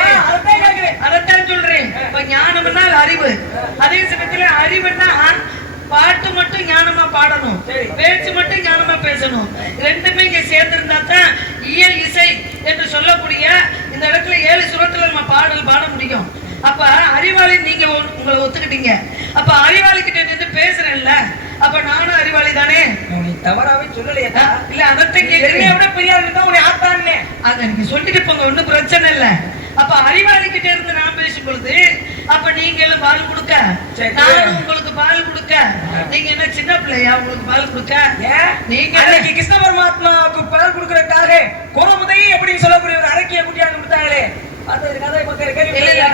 அதைத்தான் சொல்றேன். இப்ப ஞானம் என்றால் அறிவு. அதே சமயத்துல அறிவுன்னா பாட்டு மட்டும் ஞானமா பாடணும், பேச்சு மட்டும் ஞானமா பேசணும். ரெண்டுமே இங்க சேர்ந்திருந்தா தான் இயல் இசை என்று சொல்லக்கூடிய இந்த இடத்துல 7 சுரத்துல நம்ம பாடல் பாட முடியும். அப்ப அறிவாளி நீங்க உங்களை ஒத்துக்கிட்டீங்க. அப்ப அறிவாளி கிட்ட நின்று பேசுறேன்ல, அப்ப நானும் அறிவாளி தானே? நீ தவறாவே சொல்லலையா? இல்ல அதத்தான் கேக்குறீங்க. விட பெரிய ஆளு தான் உன்னை ஆத்தானே. அத நீங்க சொல்லிட்டு போங்க, ஒண்ணும் பிரச்சனை இல்ல. அப்ப அறிவாளி கிட்ட இருந்து நான் பேசும் பொழுது அப்ப நீங்க எல்லாம் பால் கொடுக்க, நானும் உங்களுக்கு பால் கொடுக்க, நீங்க என்ன சின்ன பிள்ளையா உங்களுக்கு பால் கொடுக்க? நீங்க அன்னைக்கு கிருஷ்ண பரமாத்மாவுக்கு பால் கொடுக்கறதுக்காக கோரமுதை அப்படின்னு சொல்லக்கூடிய ஒரு அரக்கிய குட்டியாக கொடுத்தாங்களே,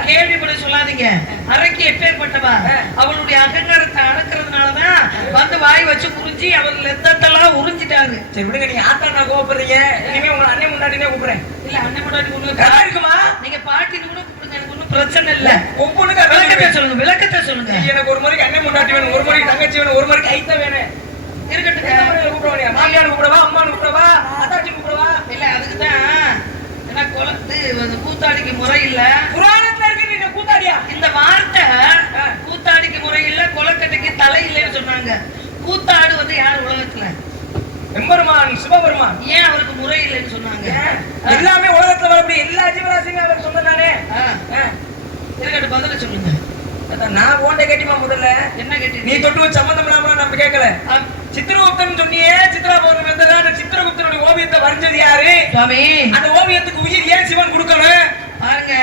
கேள்விப்பட சொல்லாதீங்க. அரக்கி எப்பேற்பட்டவா? அவளுடைய அகங்காரத்தை அடக்கிறதுனாலதான் வந்து வாய் வச்சு குறிஞ்சி அவர் லெத்தத்தெல்லாம் உறிஞ்சிட்டாரு. சரி விடுங்க, நீங்க ஆத்தா கோபப்படுறீங்க. இனிமே உங்க அண்ணன் முன்னாடினே கூப்பிடுறேன். இல்ல அண்ணன் முன்னாடி ஒண்ணு இருக்குமா? நீங்க பாட்டின்னு கூட கூப்பிடுங்க, எனக்கு ஒண்ணும் பிரச்சனை இல்ல. ஒவ்வொன்றுக்கு விளக்கத்தை சொல்லுங்க, விளக்கத்தை சொல்லுங்க. எனக்கு ஒரு முறைக்கு அண்ணன் முன்னாடி வேணும், ஒரு முறைக்கு தங்கச்சி வேணும், ஒரு முறைக்கு ஐத்த வேணும். இருக்கட்டும், கூப்பிடுவாங்க. மாமியார் கூப்பிடவா, அம்மானு கூப்பிடவா, அத்தாச்சி கூப்பிடவா? இல்ல அதுக்குதான் கூத்தாடிக்கு முறை இல்ல. புராணத்துல இருக்கு நீங்க கூத்தாடியா? இந்த வார்த்தை கூத்தாடிக்கு முறை இல்ல, கொலக்கட்டைக்கு தலை இல்லைன்னு சொன்னாங்க. கூத்தாடு வந்து யார் உலகத்துல? எம்பெருமான் சிவபெருமான். ஏன் அவருக்கு முறை இல்லைன்னு சொன்னாங்க? எல்லாமே உலகத்துல வரக்கூடிய எல்லா ஜீவராசியும் அவர் சொன்னதானே. இருக்கட்டும், பதில சொல்லுங்க. நான் ஓண்ட கேட்டிமா முதல்ல என்ன கேட்டி? நீ தொட்டு சம்பந்தம் இல்லாம நம்ம கேட்கல. சித்திரகுப்தன் சொன்னியே, சித்ரா பௌர்ணமி வந்ததான சித்திரகுப்தனுடைய ஓவியத்தை வரைஞ்சது யாரு? சுவாமி, அந்த ஓவியத்துக்கு உயிர் ஏன் சிவன் கொடுக்கணும்? பாருங்க,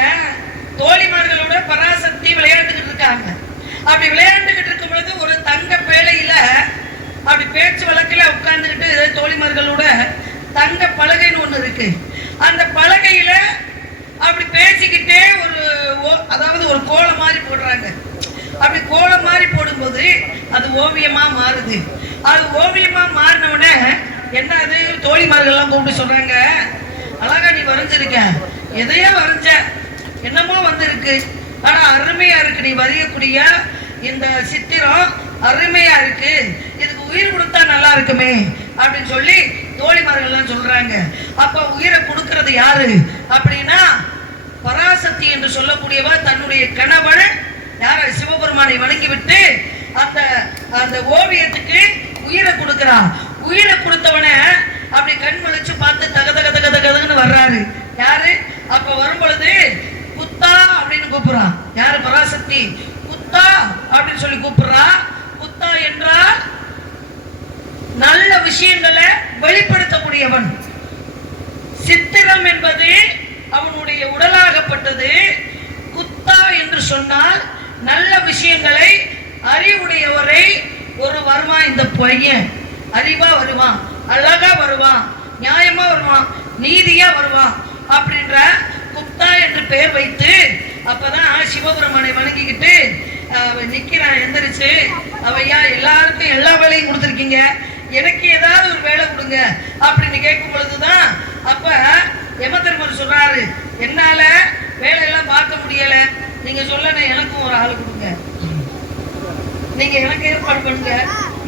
தோழிமார்களோட பராசக்தி விளையாண்டுகிட்டு இருக்காங்க. அப்படி விளையாண்டுகிட்டு இருக்கும் பொழுது ஒரு தங்க பேழையில அப்படி பேச்சு வழக்கில உட்கார்ந்துகிட்டு தோழிமார்களோட தங்க பலகைன்னு ஒண்ணு இருக்கு. அந்த பலகையில அப்படி பேசிக்கிட்டே அதாவது ஒரு கோலம் மாதிரி போடுறாங்க. அப்படி கோலம் மாதிரி போடும்போது அது ஓவியமா மாறுது. அது ஓவியமா மாறினவுடனே என்ன, அது தோழிமார்கள் எல்லாம் கூப்பிட்டு சொல்றாங்க, அழகா நீ வரைஞ்சிருக்க, எதையோ வரைஞ்ச, என்னமோ வந்து இருக்கு, ஆனா அருமையா இருக்கு, நீ வரையக்கூடிய இந்த சித்திரம் அருமையா இருக்கு, இதுக்கு உயிர் கொடுத்தா நல்லா இருக்குமே அப்படின்னு சொல்லி தோழிமார்கள் எல்லாம் சொல்றாங்க. அப்ப உயிரை கொடுக்கறது யாரு அப்படின்னா பராசக்தி என்று சொல்லக்கூடியவ தன்னுடைய கணவன் யார சிவபெருமானை வணங்கி விட்டு அந்த ஓவியத்துக்கு உயிரை கொடுக்கிறான். உயிரை கொடுத்தவன அப்படி கண் வலிச்சு பார்த்து தக தக தக தகன்னு வர்றாரு. யாரு? அப்ப வரும் பொழுது புத்தா அப்படின்னு கூப்பிடுறான். யாரு? பராசக்தி. புத்தா அப்படின்னு சொல்லி கூப்பிடுறான். புத்தா என்றால் நல்ல விஷயங்களை வெளிப்படுத்தக்கூடியவன். சித்திரம் என்பது அவனுடைய உடலாகப்பட்டது. குத்தா என்று சொன்னால் நல்ல விஷயங்களை அறிவுடையவரை ஒரு வருவான். இந்த பையன் அறிவா வருவான், அழகா வருவான், நியாயமா வருவான், நீதியா வருவான் அப்படின்ற குப்தா என்று பெயர் வைத்து அப்பதான் சிவபெருமானை வணங்கிக்கிட்டு நிக்கிறான். எந்திரிச்சு, அவையா எல்லாருக்கும் எல்லா வேலையும் கொடுத்துருக்கீங்க, எனக்கு ஏதாவது ஒரு வேலை கொடுங்க அப்படின்னு கேட்கும் பொழுதுதான் அப்ப யமதர்மர் சொல்றாரு, என்னால வேலையெல்லாம் பார்க்க முடியல, நீங்க சொல்லணும் எனக்கும் ஒரு ஆள் கொடுங்க, நீங்க எனக்கு ஏற்பாடு பண்ணுங்க,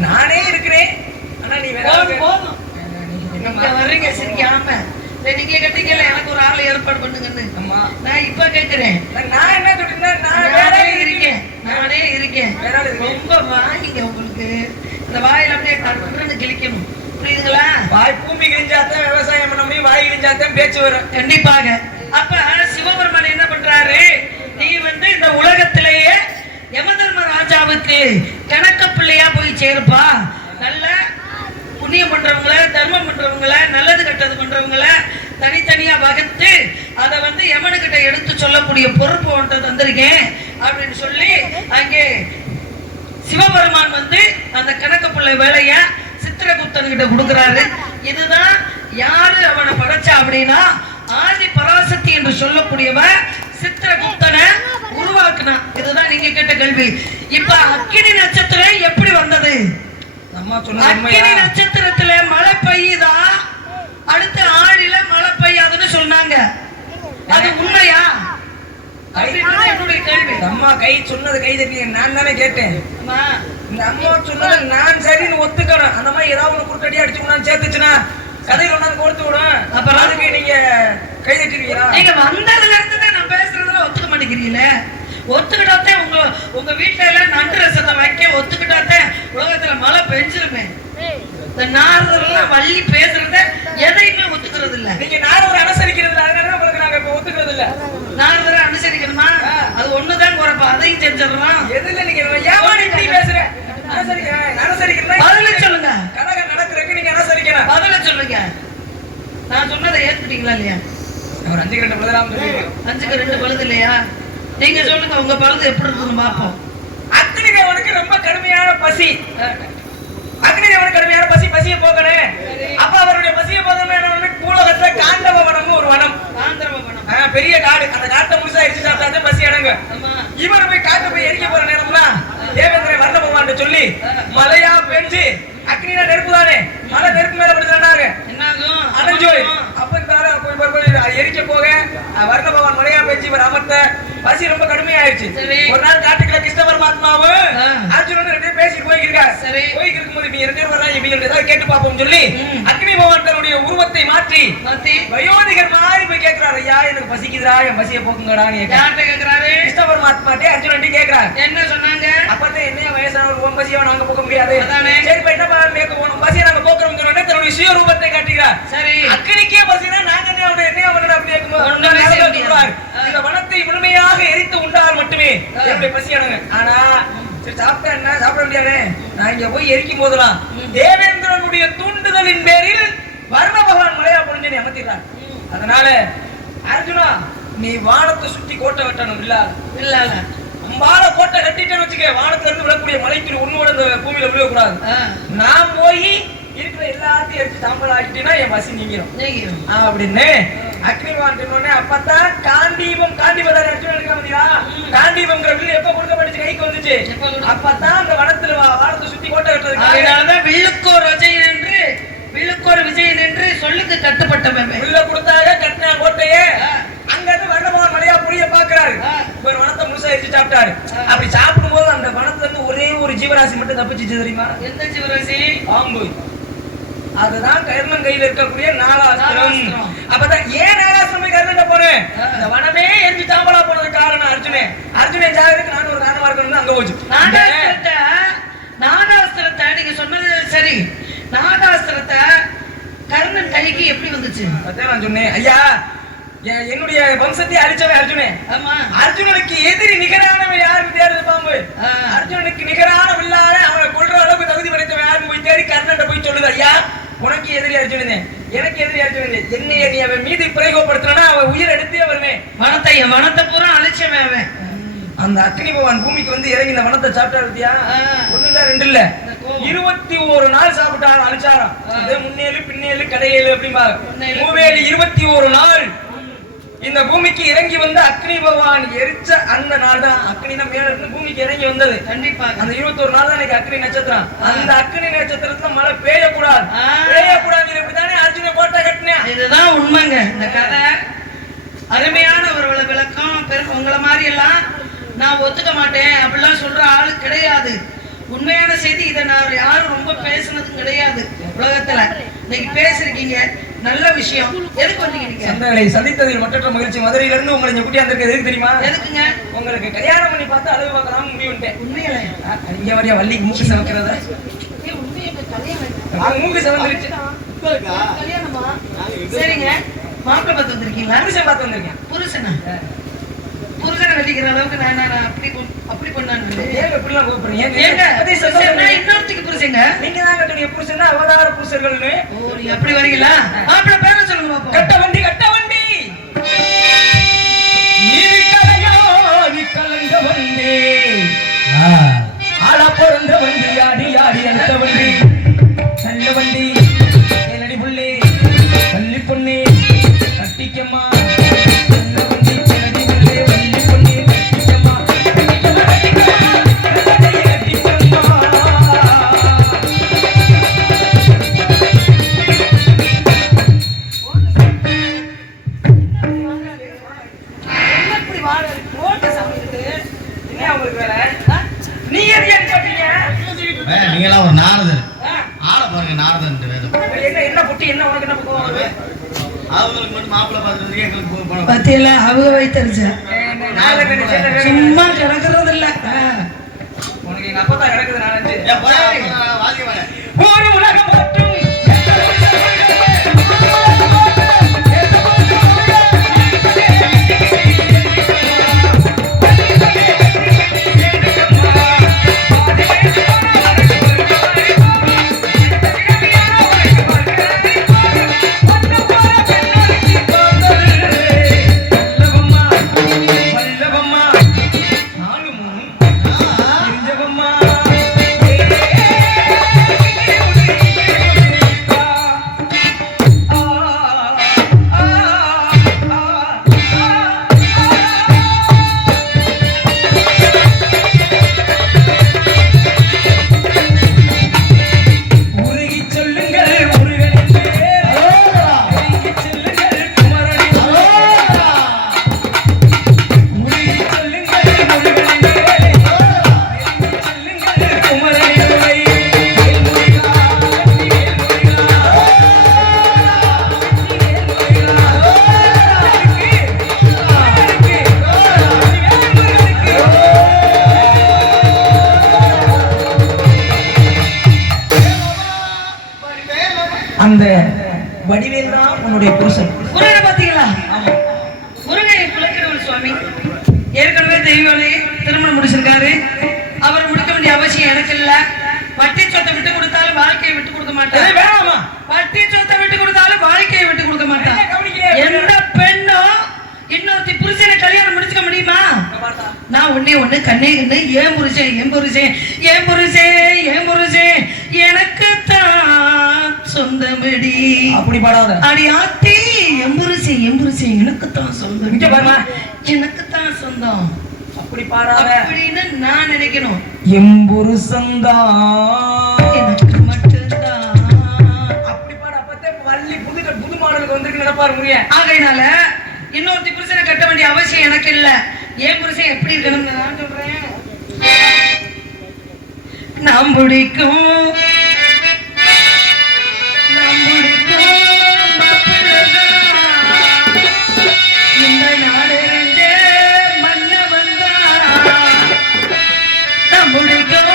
நானே இருக்கிறேன். ஆனா நீ போதும் நீங்க வர்றீங்க சிரிக்காம, நீங்க கேட்டீங்கல்ல எனக்கு ஒரு ஆள் ஏற்பாடு பண்ணுங்கன்னு. நான் இப்ப கேட்கிறேன், நான் என்ன சொல்றேன், நானே இருக்கேன். ரொம்ப வாங்கிங்க, உங்களுக்கு இந்த வாயில அப்படியே கட்டுன்னு கிழிக்கணும், புரியுதுங்களா? வாய் பூமி கிழிஞ்சாத்தான் விவசாயம் பண்ண முடியும், வாய் கிழிஞ்சாத்தான் பேச்சு வரும். கண்டிப்பாக. அப்ப சிவபெருமான் என்ன பண்றாரு, நீ வந்து இந்த உலகத்திலேயே யமதர்ம ராஜாவுக்கு கணக்க பிள்ளையா போய் சேருப்பா. நல்ல புண்ணியம் பண்றவங்கள, தர்மம் பண்றவங்கள, நல்லது கெட்டது பண்றவங்கள தனித்தனியா வகுத்து அதை வந்து யமனுக்கிட்ட எடுத்து சொல்லக்கூடிய பொறுப்பு ஒன்று தந்திருக்கேன் அப்படின்னு சொல்லி அங்கே சிவபெருமான் வந்து அந்த கணக்க பிள்ளை வேலைய சித்திரகுப்தன் கிட்ட கொடுக்கிறாரு. இதுதான் யாரு அவனை படைச்சா அப்படின்னா ஆதி பராசக்தி என்று சொல்லக்கூடியவ சித்திரகுப்தனை உருவாக்குனா. இதுதான் நீங்க கேட்ட கேள்வி. இப்ப அக்கினி நட்சத்திரம் எப்படி வந்தது? அக்கினி நட்சத்திரத்துல மழை பெய்யுதா, அடுத்த ஆடியில மழை பெய்யாதுன்னு சொன்னாங்க, அது உண்மையா? என்னுடைய கேள்வி. அம்மா கை சொன்னது கை தட்டி நான் தானே கேட்டேன். இந்த அம்மா சொன்னது நான் சரின்னு ஒத்துக்கணும். அந்த மாதிரி ஏதாவது ஒண்ணு குறுக்கடி அடிச்சு சேர்த்துச்சுன்னா கதையில ஒண்ணு கொடுத்து விடும். அப்புறம் அதுக்கு நீங்க கை தட்டிருக்கீங்களா? நீங்க வந்ததுல இருந்து தான் நான் பேசுறதுல ஒத்துக்க மாட்டேங்கிறீங்களே. ஒத்துக்கிட்டாத்தே உங்க வீட்டுல எல்லாம் நண்டு ரசத்தை வைக்க ஒத்துக்கிட்டாத்தே உலகத்துல மழை பெஞ்சிருமே. இந்த நாரதெல்லாம் வள்ளி பேசுறத எதையுமே ஒத்துக்கிறது இல்ல. நீங்க நாரதரை அனுசரிக்கிறது இல்ல, அதனால உங்களுக்கு நாங்க இப்ப ஒத்துக்கிறது இல்ல. நாரதரை அனுசரிக்கணுமா? அது ஒண்ணுதான் குறைப்பா, அதையும் செஞ்சிடறோம். எதுல நீங்க ஏமா இப்படி பேசுற? அனுசரிக்கிறதா பதில சொல்லுங்க. கலகம் நடக்கிறதுக்கு நீங்க அனுசரிக்கணும். பதில சொல்லுங்க. நான் சொன்னதை ஏத்துக்கிட்டீங்களா இல்லையா? ஒரு 5க்கு 2 பழுதாம சொல்லிருக்கோம். 5க்கு 2 பழுது இல்லையா? நீங்க சொல்லுங்க, உங்க பழுது எப்படி இருக்குன்னு பாப்போம். அக்னி தேவனுக்கு ரொம்ப கடுமையான பசி. அக்னி தேவனுக்கு கடுமையான பசி, பசியை போக்கணும். அப்ப அவருடைய பசியை போக்கணும். பூலோகத்துல காண்டவ வனம்னு ஒரு வனம், ஆந்திரவ வனம், பெரிய காடு. அந்த காட்டை முழுசா எரிச்சு சாப்பிட்டாதான் பசி அடங்க. இவரு போய் காட்டு போய் எரிக்க போற நேரம்லாம் தேவேந்திரன் வர்ண பகவான் சொல்லி மழையா பெஞ்சு, அக்னினா நெருப்பு தானே, மழை நெருப்பு மேல படுத்துறாங்க, என்னாகும் அணைஞ்சோய். அப்ப எரிக்க போக வர்ண பகவான் மழையா பெஞ்சு இவர் அமர்த்த பசி ரொம்ப கடுமையாயிருச்சு. ஒரு நாள் காட்டுக்குள்ள கிருஷ்ண பரமாத்மாவும் அர்ஜுனன் 2 பேரும் பேசிட்டு போயிருக்காரு. போயிட்டு இருக்கும்போது இவங்க 2 பேரும் வர்றாங்க, இவங்க ஏதாவது கேட்டு பார்ப்போம் சொல்லி அக்னி பகவான் தன்னுடைய உருவத்தை மாற்றி வயோதிகர் மாதிரி போய் கேட்கிறாரு, ஐயா எனக்கு பசிக்குதா, என் பசியை போக்குங்கடான்னு கேட்கிறாரு. கிருஷ்ண பரமாத்மாட்டே அர்ஜுனன் கேட்கிறாரு. என்ன சொன்னாங்க? அப்பதான் என்ன வயசானவர் உன் பசியை நாங்க போக்க முடியாது, சரி இப்ப என்ன பண்ணலாம், பசியை நாங்க போக்குறோம். தன்னுடைய சுய ரூபத்தை காட்டுகிறார். சரி அக்னிக்கே பசினா நாங்க என்ன பண்ணணும் அப்படி கேட்கும்போது இந்த வனத்தை முழுமையாக எரித்து உண்டால் மட்டுமே என்னுடைய பசி அடங்க. ஆனா சரி சாப்பிட்டா என்ன, சாப்பிட முடியாது. நான் இங்க போய் எரிக்கும் போதெல்லாம் தேவேந்திரனுடைய தூண்டுதலின் பேரில் வர்ண பகவான் மலையா பொழிஞ்சு அமர்த்திடுறார். அதனால அர்ஜுனா நீ வானத்தை சுத்தி கோட்டை வெட்டணும். இல்ல அம்பால கோட்டை கட்டிட்டேன்னு வச்சுக்க, வானத்துல இருந்து விழக்கூடிய மலைக்கு உன்னோட இந்த பூமியில விழக்கூடாது. நான் போய் இருக்கிற எல்லாத்தையும் எடுத்து சாம்பல் ஆக்கிட்டேன்னா என் பசி நீங்கிரும் அப்படின்னு அக்னிவான் சொன்னோடனே அப்பதான் காண்டீபம், காண்டீபம் காண்டீபம்ங்கிற வில்லு எப்ப கொடுக்கப்பட்டுச்சு, கைக்கு வந்துச்சு. அப்பதான் அந்த வனத்துல வானத்தை சுத்தி கோட்டை கட்டுறது. அதனாலதான் வில்லுக்கோர் விஜயன் என்று, வில்லுக்கோர் விஜயன் என்று சொல்லுக்கு கட்டுப்பட்டவன். வில்ல கொடுத்தாக கட்டின கோட்டையே அங்க இருந்து வர்ணபகவான் மலையா புரிய பாக்குறாரு. ஒரு வனத்தை முழுசா எரிச்சு சாப்பிட்டாரு. அப்படி சாப்பிடும் போது அந்த வனத்துல இருந்து ஒரே ஒரு ஜீவராசி மட்டும் தப்பிச்சு தெரியுமா? எந்த ஜீவராசி? பாம்பு. அதுதான் கர்ணன் கையில இருக்கக்கூடிய நாகாஸ்திரம். அப்பதான் ஏன் நாகாஸ்திரம் கர்ணன் போனேன், இந்த வனமே எரிஞ்சு சாம்பலா போனதுக்கு காரணம் அர்ஜுனன் ஜாகிரத்துக்கு நான் ஒரு காரணமா இருக்கணும்னு அங்க போச்சு. நாகாஸ்திரத்தை நீங்க சொன்னது சரி, நாகாஸ்திரத்தை கர்ணன் கைக்கு எப்படி வந்துச்சு? அதான் நான் சொன்னேன், ஐயா என்னுடைய வம்சத்தை அழிச்சவன் அர்ஜுனே. அர்ஜுனனுக்கு எதிரி நிகரானவன் யாருக்கு தேடுது பாம்பு? அர்ஜுனனுக்கு நிகரான வில்லான அவனை கொல்ற அளவுக்கு தகுதி படைத்தவன் யாருக்கு போய் தேடி கர்ணன் போய் சொல்லுது, ஐயா உனக்கு எதிரி அர்ஜுனனே, எனக்கு எதிரி அர்ஜுனனே, என்னைய நீ அவன் மீது பிரயோகப்படுத்தினா அவன் உயிர் எடுத்தே வருவேன். வனத்தை பூரா அழிச்சவன் அவன். அந்த அக்னி பகவான் பூமிக்கு வந்து இறங்கி இந்த வனத்தை சாப்பிட்டாருத்தியா, 1 இல்ல 2 இல்ல 21 நாள் சாப்பிட்டாரு, அழிச்சாராம். முன்னேழு பின்னேழு கடையேழு அப்படிம்பாங்க, மூவேலு 21 நாள் இந்த பூமிக்கு இறங்கி வந்து அக்னி பகவான் எரிச்ச அந்த நாள் தான் அக்னினா மேல இருந்து பூமிக்கு இறங்கி வந்தது. கண்டிப்பா அந்த 21 நாள் தான் எனக்கு அக்னி நட்சத்திரம். அந்த அக்னி நட்சத்திரத்துல மழை பெய்யக்கூடாது, இப்படித்தானே அர்ஜுன கோட்டை கட்டினேன். இதுதான் உண்மைங்க. இந்த கதை அருமையான ஒரு விளக்கம். உங்களை மாதிரி எல்லாம் நான் ஒத்துக்க மாட்டேன் அப்படிலாம் சொல்ற ஆளு கிடையாது. உண்மையான செய்தி இதை நான் யாரும் ரொம்ப பேசுனதும் கிடையாது உலகத்துல. இன்னைக்கு பேசிருக்கீங்க, நல்ல விஷயம். எதுக்கு வந்தீங்க? சந்தங்களை சந்தித்ததில் மற்றற்ற மகிழ்ச்சி. மதுரையில இருந்து உங்களை இங்க கூட்டியா இருந்திருக்கு. எதுக்கு தெரியுமா? எதுக்குங்க? உங்களுக்கு கல்யாணம் பண்ணி பார்த்து அழகு பார்க்கலாம் முடிவுட்டேன். உண்மையில இங்க வரையா வள்ளிக்கு மூக்கு சமைக்கிறதா? மூக்கு சமைச்சிருச்சு. கல்யாணமா? சரிங்க. மாப்பிள்ளை பார்த்து வந்திருக்கீங்களா? புருஷன் பார்த்து வந்திருக்கேன். புருஷனா? புருஷனை வெட்டிக்கிற அளவுக்கு நான் அப்படி பண்ணாங்க. ஏங்க இப்படிலாம் கூப்பிடுறீங்க? இன்னொருத்துக்கு புருஷங்க நீங்க தான் கட்டுடைய புருஷன் அவதார புருஷர்கள்னு. ஓ நீ அப்படி வரீங்களா? மாப்பிள்ளை பேர சொல்லுங்க பாப்போம். கட்ட வண்டி நீதி கலையோ நீ கலங்க வண்டி, ஆளா பிறந்த வண்டி, ஆடி அடுத்த வண்டி, நல்ல வண்டி என்னடி புள்ளி பள்ளி பொண்ணு கட்டிக்கம்மா. நீங்களாம் ஒரு நாரதர் ஆளை பாருங்க, நாரதன் என்ன புட்டி என்ன உனக்கு என்ன போவாங்க? அவங்களுக்கு மட்டும் மாப்பிள்ளை பார்த்துட்டு எங்களுக்கு பத்தியில அவங்க வைத்தறிச்ச சும்மா கிடக்கிறது இல்ல. உனக்கு எங்க அப்பா தான் கிடக்குது நாலஞ்சு. ஏன் போய் வாதி வரேன். ஒரு உலகம் போற்றும் அந்த வடிவேல் தான் உன்னுடைய புருஷன். முருகனை பாத்தீங்களா? முருகனை குலக்கடவுள் சுவாமி ஏற்கனவே தெய்வானை திருமணம் முடிச்சிருக்காரு. அவர் முடிக்க வேண்டிய அவசியம் எனக்கு இல்ல. வட்டி சொத்தை விட்டு கொடுத்தாலும் வாழ்க்கையை விட்டு கொடுக்க மாட்டார். வேணாமா? வட்டி சொத்தை விட்டு கொடுத்தாலும் வாழ்க்கையை விட்டு கொடுக்க மாட்டார். எந்த பெண்ணும் இன்னொருத்தி புருஷனை கல்யாணம் முடிச்சுக்க முடியுமா? நான் ஒண்ணு கண்ணே கண்ணு ஏன் புருஷன் ஏன் புருஷன் ஏன் புருஷன் ஏன் புருஷன் எனக்கு தான் சொந்தமடி. அப்படி பாடாத. அடி ஆத்தி எம்புருஷன் எனக்கு தான் சொந்தம். இங்க பாருமா, எனக்கு தான் சொந்தம். அப்படி பாடாத அப்படின்னு நான் நினைக்கணும். எம்புருஷந்தா எனக்கு மட்டும்தான். அப்படி பாட. அப்பத்தே வள்ளி புது மாடலுக்கு வந்திருக்கு நினைப்பாரு முடிய. ஆகையினால இன்னொருத்தி புருஷனை கட்ட வேண்டிய அவசியம் எனக்கு இல்ல. ஏன் புருஷன் எப்படி இருக்கணும்னு நான் சொல்றேன். நாம் பிடிக்கும் இந்த நாடறிஞ்சே மன்னவன் தான். நாம் பிடிக்கும்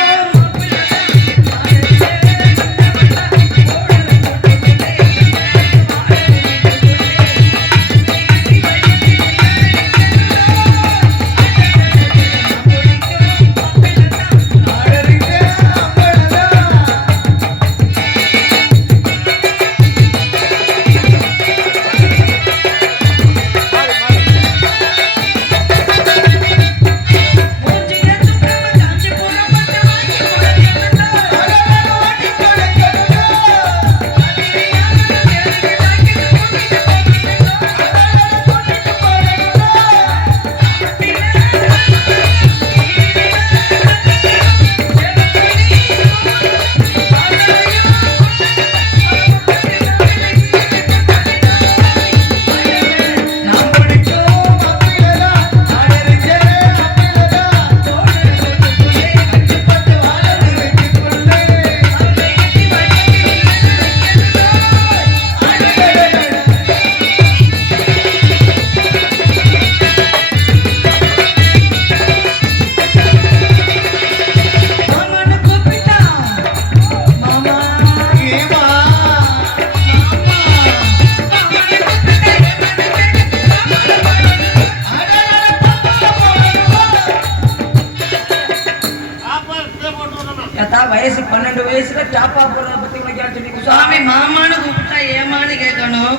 வயசு 12 வயசுல டாப்பா போடுறத பத்தி உனக்கு யார் சொல்லி? சுவாமி மாமான்னு கூப்பிட்டா ஏமான்னு கேட்கணும்.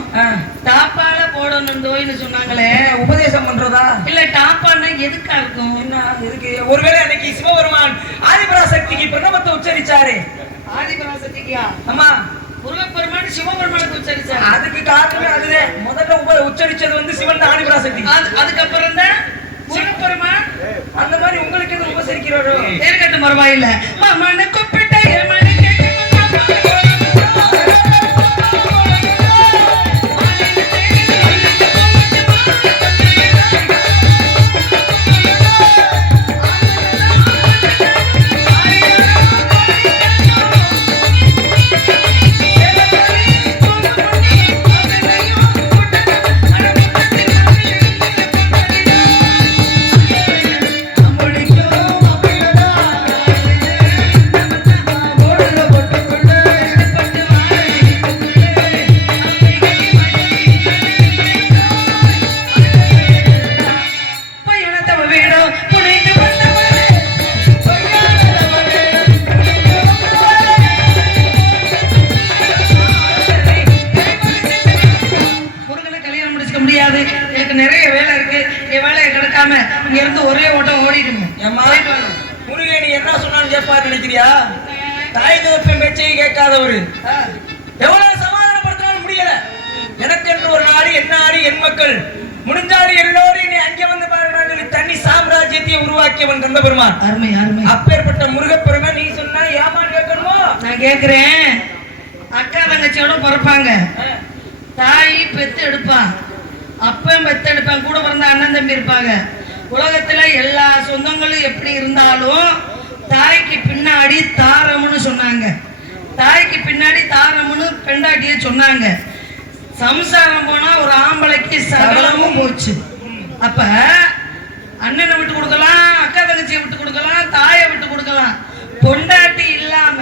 டாப்பால போடணும் தோயின்னு சொன்னாங்களே, உபதேசம் பண்றதா இல்ல டாப்பான்னா எதுக்கா இருக்கும்? என்ன எதுக்கு? ஒருவேளை அன்னைக்கு சிவபெருமான் ஆதிபராசக்திக்கு பிரணவத்தை உச்சரிச்சாரு. ஆதிபராசக்திக்கா? ஆமா, முருகப்பெருமான் சிவபெருமானுக்கு உச்சரிச்சாரு. அதுக்கு காரணமே அதுதான். முதல்ல உச்சரிச்சது வந்து சிவன் ஆதிபராசக்தி. அதுக்கப்புறம் தான் முருகப்பெருமான். அந்த மாதிரி உங்களுக்கு எது உபசரிக்கிறாரோ இருக்கட்டும், பரவாயில்ல. மாமான்னு கூப்பிட்ட ஏமான்னு இருந்து ஒரே ஓட்டம் ஓடிடுங்க. ஏம்மா முருகன் நீ என்ன சொன்னாலும் கேட்பாரு நினைக்கிறியா? தாய் தகப்பன் பேச்சையை கேட்காதவரு எவ்வளவு சமாதானப்படுத்தினாலும் முடியல. எனக்கு என்று ஒரு நாடு, என் நாடு, என் மக்கள், முடிஞ்சாடு எல்லோரும் நீ அங்கே வந்து பாருங்க தண்ணி சாம்ராஜ்யத்தையும் உருவாக்கியவன் கந்த பெருமான். அருமை அருமை. அப்பேற்பட்ட முருகப்பெருமான் நீ சொன்னா ஏமான்னு கேட்கணுமோ? நான் கேக்குறேன். அக்கா தங்கச்சியோட பிறப்பாங்க, தாய் பெத்து எடுப்பான், அப்பன் பெத்து எடுப்பான், கூட பிறந்த அண்ணன் தம்பி இருப்பாங்க. உலகத்துல எல்லா சொந்தங்களும் எப்படி இருந்தாலும் தாய்க்கு பின்னாடி தாரம்னு சொன்னாங்க. தாய்க்கு பின்னாடி தாரம்னு பெண்டாட்டிய சொன்னாங்க. சம்சாரம் போனா ஒரு ஆம்பளைக்கு சகலமும் போச்சு. அப்ப அண்ணனை விட்டு கொடுக்கலாம், அக்கா தங்கச்சியை விட்டு கொடுக்கலாம், தாயை விட்டு கொடுக்கலாம். பொண்டாட்டி இல்லாம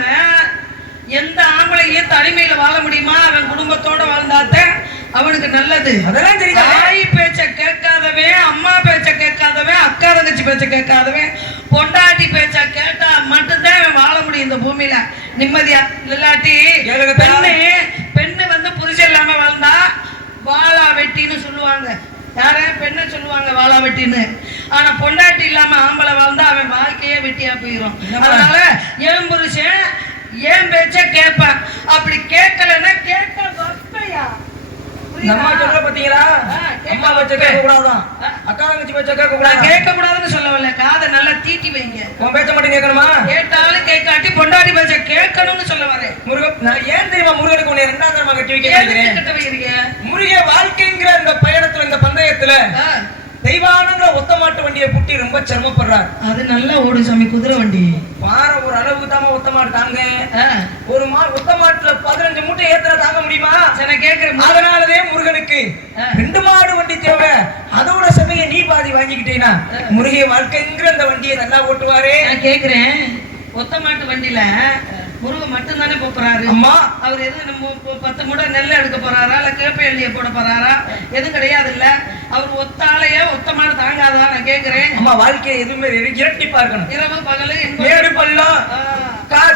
எந்த ஆம்பளையும் தனிமையில வாழ முடியுமா? அவன் குடும்பத்தோட வாழ்ந்தாத்தான் அவனுக்கு நல்லது. அதெல்லாம் தெரியுது. தாய் பேச்ச கேட்காதவன், அம்மா பேச்ச கேட்காதவன், அக்கா தங்கச்சி பேச்ச கேட்காதவன், பொண்டாட்டி பேச்ச கேட்டா மட்டும்தான் அவன் வாழ முடியும் இந்த பூமியில நிம்மதியா. இல்லாட்டி பெண்ணு வந்து புருஷன் இல்லாம வாழ்ந்தா வாழா வெட்டின்னு சொல்லுவாங்க. யார பெண்ணை சொல்லுவாங்க வாழா வெட்டின்னு. ஆனா பொண்டாட்டி இல்லாம ஆம்பளை வாழ்ந்தா அவன் வாழ்க்கையே வெட்டியா போயிடும். அதனால என் புருஷன் ஏன் பேச்ச கேட்பான். அப்படி கேட்கலன்னா கேட்க வப்பையா நம்ம சொல்ல பாத்தீங்களா? அம்மா பேச்ச கேட்க கூடாதான், அக்கா தங்கச்சி பேச்ச கேட்க கூடாது. கேட்க கூடாதுன்னு சொல்லவில்லை, காதை நல்லா தீட்டி வைங்க. உன் பேச்ச மட்டும் கேட்கணுமா? கேட்டாலும் கேட்காட்டி பொண்டாட்டி பேச்ச கேட்கணும்னு சொல்ல வரேன். முருகன் நான் ஏன் தெரியுமா முருகனுக்கு உன்னை ரெண்டாவது தரமா கட்டி வைக்கிறேன்? முருக வாழ்க்கைங்கிற இந்த பயணத்துல, இந்த பந்தயத்துல தெய்வானங்கிற ஒத்த மாட்டு வண்டியை புட்டி ரொம்ப சிரமப்படுறாரு. அது நல்லா ஓடு சாமி, குதிரை வண்டி. பார ஒரு அளவுக்கு தாம ஒத்த மாட்டு தாங்க. ஒரு ஒத்த மாட்டுல 15 மூட்டை ஏத்தன தாங்க முடியுமா? கேட்கிறேன். அதனாலதே முருகனுக்கு 2 மாடு வண்டி தேவை. அதோட சமயம் நீ பாதி வாங்கிக்கிட்டீங்கன்னா முருகை வாழ்க்கைங்கிற அந்த வண்டியை நல்லா ஓட்டுவாரே. நான் கேட்கிறேன், ஒத்த மாட்டு வண்டியில முருகன் மட்டும் தானே போறாரு. அம்மா அவர் எது 10 மூட்டை நெல் எடுக்க போறாரா, இல்ல கேப்ப எள்ளிய போட போறாரா? எதுவும் கிடையாது. இல்ல அவர் ஒத்தாலையா ஒத்த மாடு தாங்காதா? நான் கேட்கிறேன். அம்மா வாழ்க்கையை எதுவுமே இரட்டிப்பா இருக்கணும். இரவு பகல் மேடு பள்ளம்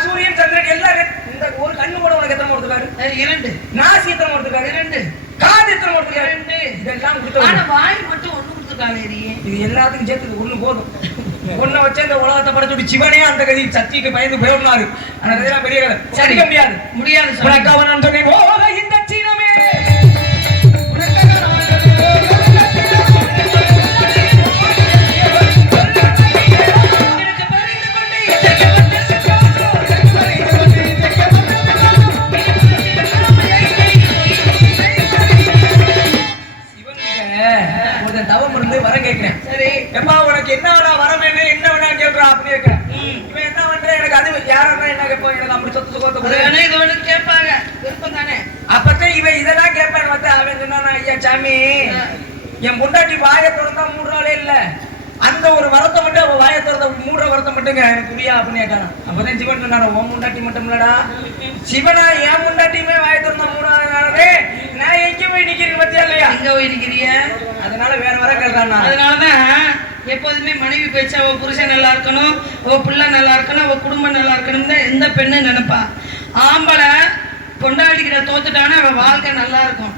சூரியன் சந்திரன் எல்லாரும். இந்த ஒரு கண்ணு கூட உனக்கு எத்தனை கொடுத்துருக்காரு? 2. நாசி எத்தனை கொடுத்துருக்காரு? 2. காது எத்தனை கொடுத்துருக்காரு? 2. இதெல்லாம் கொடுத்து வாய் மட்டும் 1 கொடுத்துருக்காங்க. இது எல்லாத்துக்கும் சேர்த்து 1 போதும். ஒன்ன வச்சு அந்த உலகத்தை படைச்சுட்டு சிவனே அந்த கதி சக்திக்கு பயந்து போயிடுனாரு. ஆனா அதெல்லாம் பெரிய கதை. சரிக்க முடியாது முடியாது. உனக்கு அவன் நான் சொன்னேன் ஓ இந்த சீனமே தவம் இருந்து வர கேட்கிறேன். சரி எப்பா உனக்கு என்ன வேணா வர வேணும், என்ன வேணா கேட்கறா அப்படி கேட்கிறேன். இவன் என்ன பண்ற? எனக்கு அது யாரா என்ன கேட்போம், எனக்கு அப்படி சொத்து சுகத்தை கேட்பாங்க, விருப்பம் தானே. அப்பதான் இவன் இதெல்லாம் கேட்பான்னு பார்த்தா அவன் சொன்னா, ஐயா சாமி என் முண்டாட்டி வாயை திறந்தா 3 நாளே இல்ல, அந்த ஒரு வரத்தை மட்டும் அவன் வாயை திறந்த 3 வரத்தை மட்டுங்க எனக்கு புரியா அப்படின்னு கேட்டானா. அப்பதான் சிவன் சொன்னாரு, உன் முண்டாட்டி மட்டும் இல்லடா சிவனா, என் முண்டாட்டியுமே வாயை திறந்த 3 நாளே நான் எங்க போய் நிக்கிறேன் பத்தியா இல்லையா? எங்க போய் நிக்கிறிய? அதனால வேற வர கேட்கறான். அதனாலதான் எப்போதுமே மனைவி பேச்சு அவ புருஷன் நல்லா இருக்கணும், அவ பிள்ளை நல்லா இருக்கணும், அவ குடும்பம் நல்லா இருக்கணும் தான் எந்த பெண்ணு நினைப்பா. ஆம்பளை பொண்டாட்டிக்கிட்ட தோத்துட்டானா அவ வாழ்க்கை நல்லா இருக்கும்.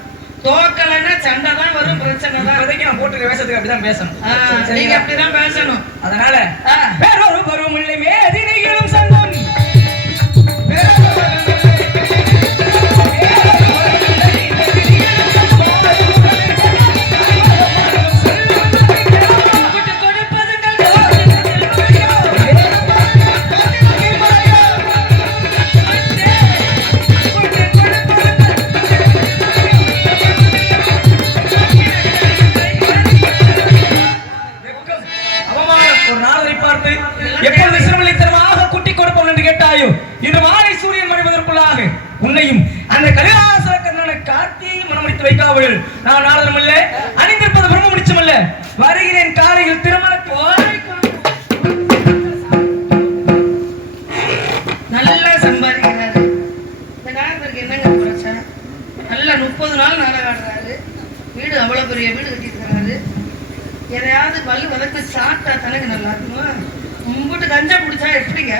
தோக்கலன்னா சண்டை தான் வரும், பிரச்சனை தான். இப்போதைக்கு நான் போட்டுக்க வேஷத்துக்கு அப்படிதான் பேசணும். நீங்க அப்படிதான் பேசணும். அதனால வேறொரு பருவம் இல்லை மேதினைகளும் சங்கம் இன்று மாலை சூரியன் மறைவதற்குள்ளாக உன்னையும் அந்த கலிலாசன கார்த்தியையும் மனமுடித்து வைக்காமல் நான் நாடகம் அல்ல, அணிந்திருப்பது பிரம்ம முடிச்சம் அல்ல. வருகிறேன் காலையில் திருமண நல்லா சம்பாதிக்கிறாரு. இந்த நாடகத்திற்கு என்னங்க பிரச்சனை? நல்லா 30 நாள் நாடகம் ஆடுறாரு. வீடு அவ்வளவு பெரிய வீடு கட்டியிருக்கிறாரு. எதையாவது பல்லு வதக்கு சாப்பிட்டா தானே நல்லா இருக்குமா? உங்ககிட்ட கஞ்சா குடிச்சா எப்படிங்க?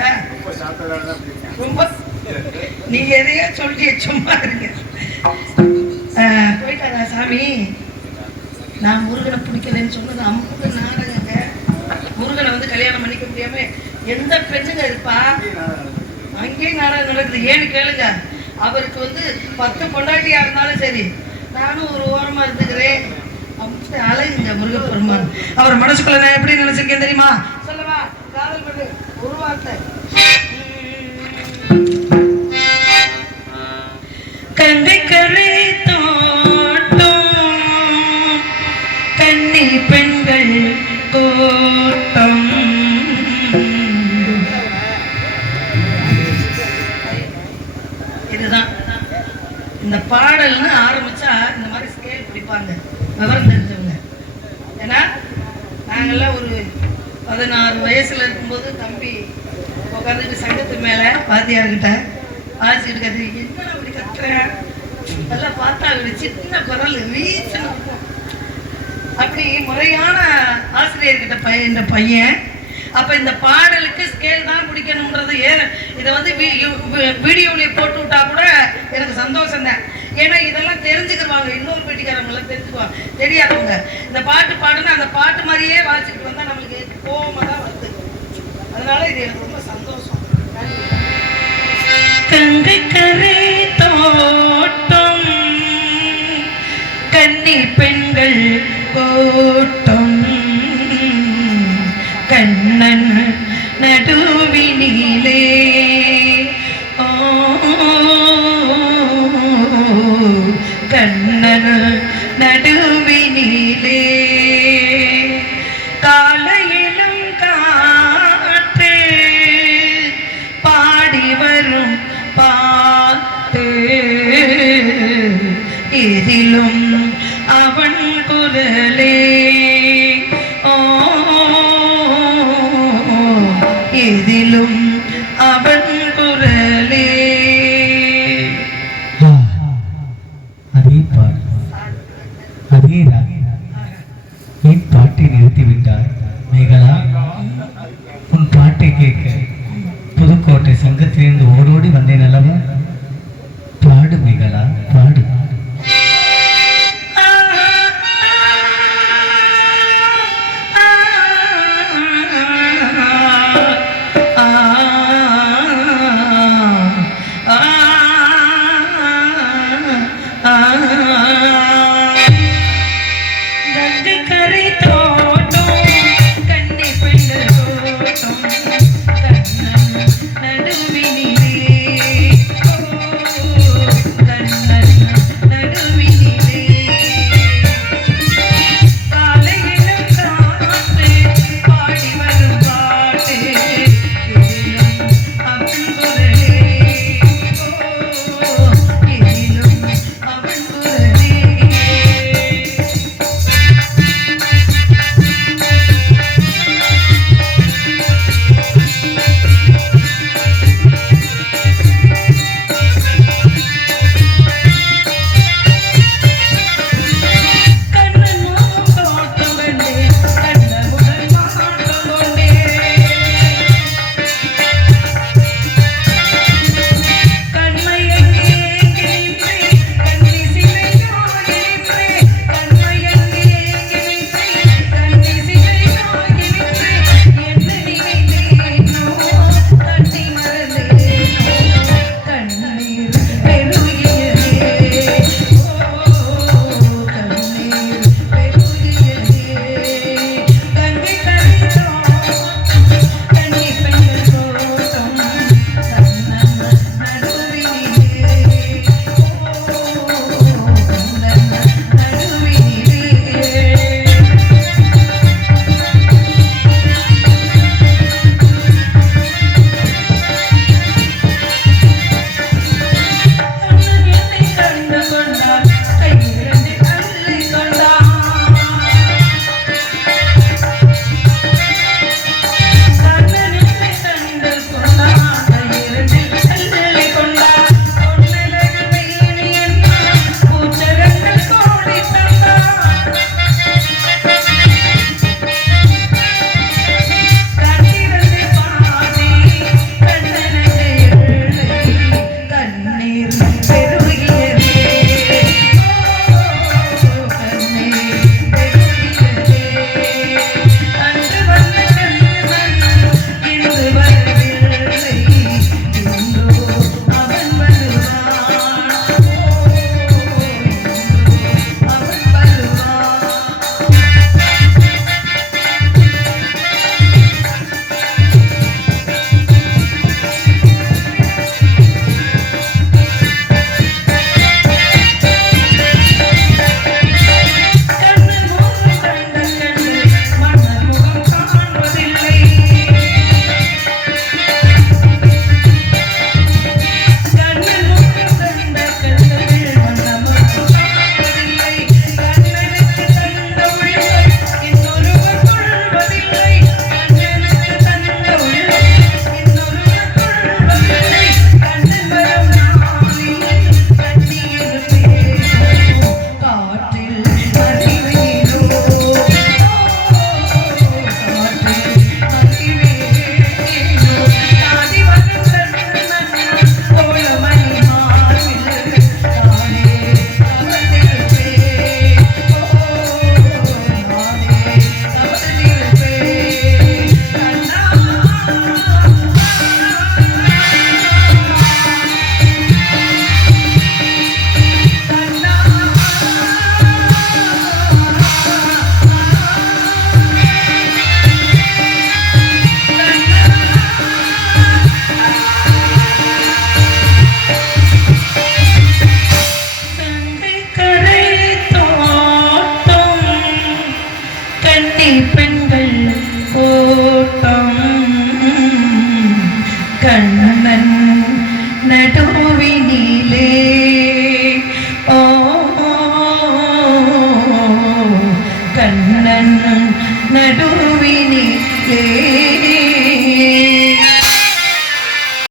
ரொம்ப நீங்க எதையா சொல்லி சும்மா இருங்க. போயிட்டாரா சாமி? நான் முருகனை பிடிக்கலன்னு சொன்னது அம்புட்டு நாடகங்க. முருகனை வந்து கல்யாணம் பண்ணிக்க முடியாம எந்த பெண்ணுங்க இருப்பா? அங்கேயும் நாடகம் நடக்குது. ஏன்னு கேளுங்க, அவருக்கு வந்து 10 பொண்டாட்டியா இருந்தாலும் சரி, நானும் ஒரு ஓரமா இருந்துக்கிறேன். அப்படி அழகுங்க முருகப்பெருமான். அவர் மனசுக்குள்ள நான் எப்படி நினைச்சிருக்கேன் தெரியுமா? சொல்லவா? காதல் பண்ணு ஒரு வார்த்தை. கங்கை கரை தோட்டம் கன்னி பெண்கள் கூட்டம். இதுதான் இந்த பாடல்னு ஆரம்பிச்சா இந்த மாதிரி ஸ்கேல் பிடிப்பாங்க விவரம் தெரிஞ்சவங்க. ஏன்னா நாங்கெல்லாம் ஒரு 16 வயசுல இருக்கும்போது தம்பி உட்காந்துட்டு சங்கத்து மேல வாத்தியார்கிட்ட வாசிக்கிட்டு கத்து, என்ன அப்படி கத்துறேன் எல்லாம் பார்த்தா ஒரு சின்ன குரல் வீச்சுன்னு இருக்கும். அப்படி முறையான ஆசிரியர்கிட்ட இந்த பையன் அப்ப இந்த பாடலுக்கு ஸ்கேல் தான் பிடிக்கணும்ன்றது இதை வந்து வீடியோவில போட்டு விட்டா கூட எனக்கு சந்தோஷம் தான். ஏன்னா இதெல்லாம் தெரிஞ்சுக்கிடுவாங்க, இன்னொரு பேட்டிக்காரங்க எல்லாம் தெரிஞ்சுக்குவாங்க. தெரியாதவங்க இந்த பாட்டு பாடுனா அந்த பாட்டு மாதிரியே வாசிக்கிட்டு வந்தா நம்மளுக்கு கோவமா தான் வருது. அதனால இது எனக்கு ரொம்ப சந்தோஷம். கங்கை கரை தோட்டம் கன்னி பெண்கள் கூட்டம் கண்ணன் நடுவினிலே ஓ கண்ணன் நடுவினிலே காலையிலும் காற்று பாடி வரும் பாட்டு இதிலும் அவன் குரலே ஓ இதிலும் அவன் குரலே. அதே பாட்டு அதே ராகம். என் பாட்டை நிறுத்திவிட்டார் மேகலா. உன் பாட்டை கேட்க புதுக்கோட்டை சங்கத்திலிருந்து ஓடோடி வந்தேன் அல்லவா. பாடு மேகலா பாடு. நடுவினிலே பெண்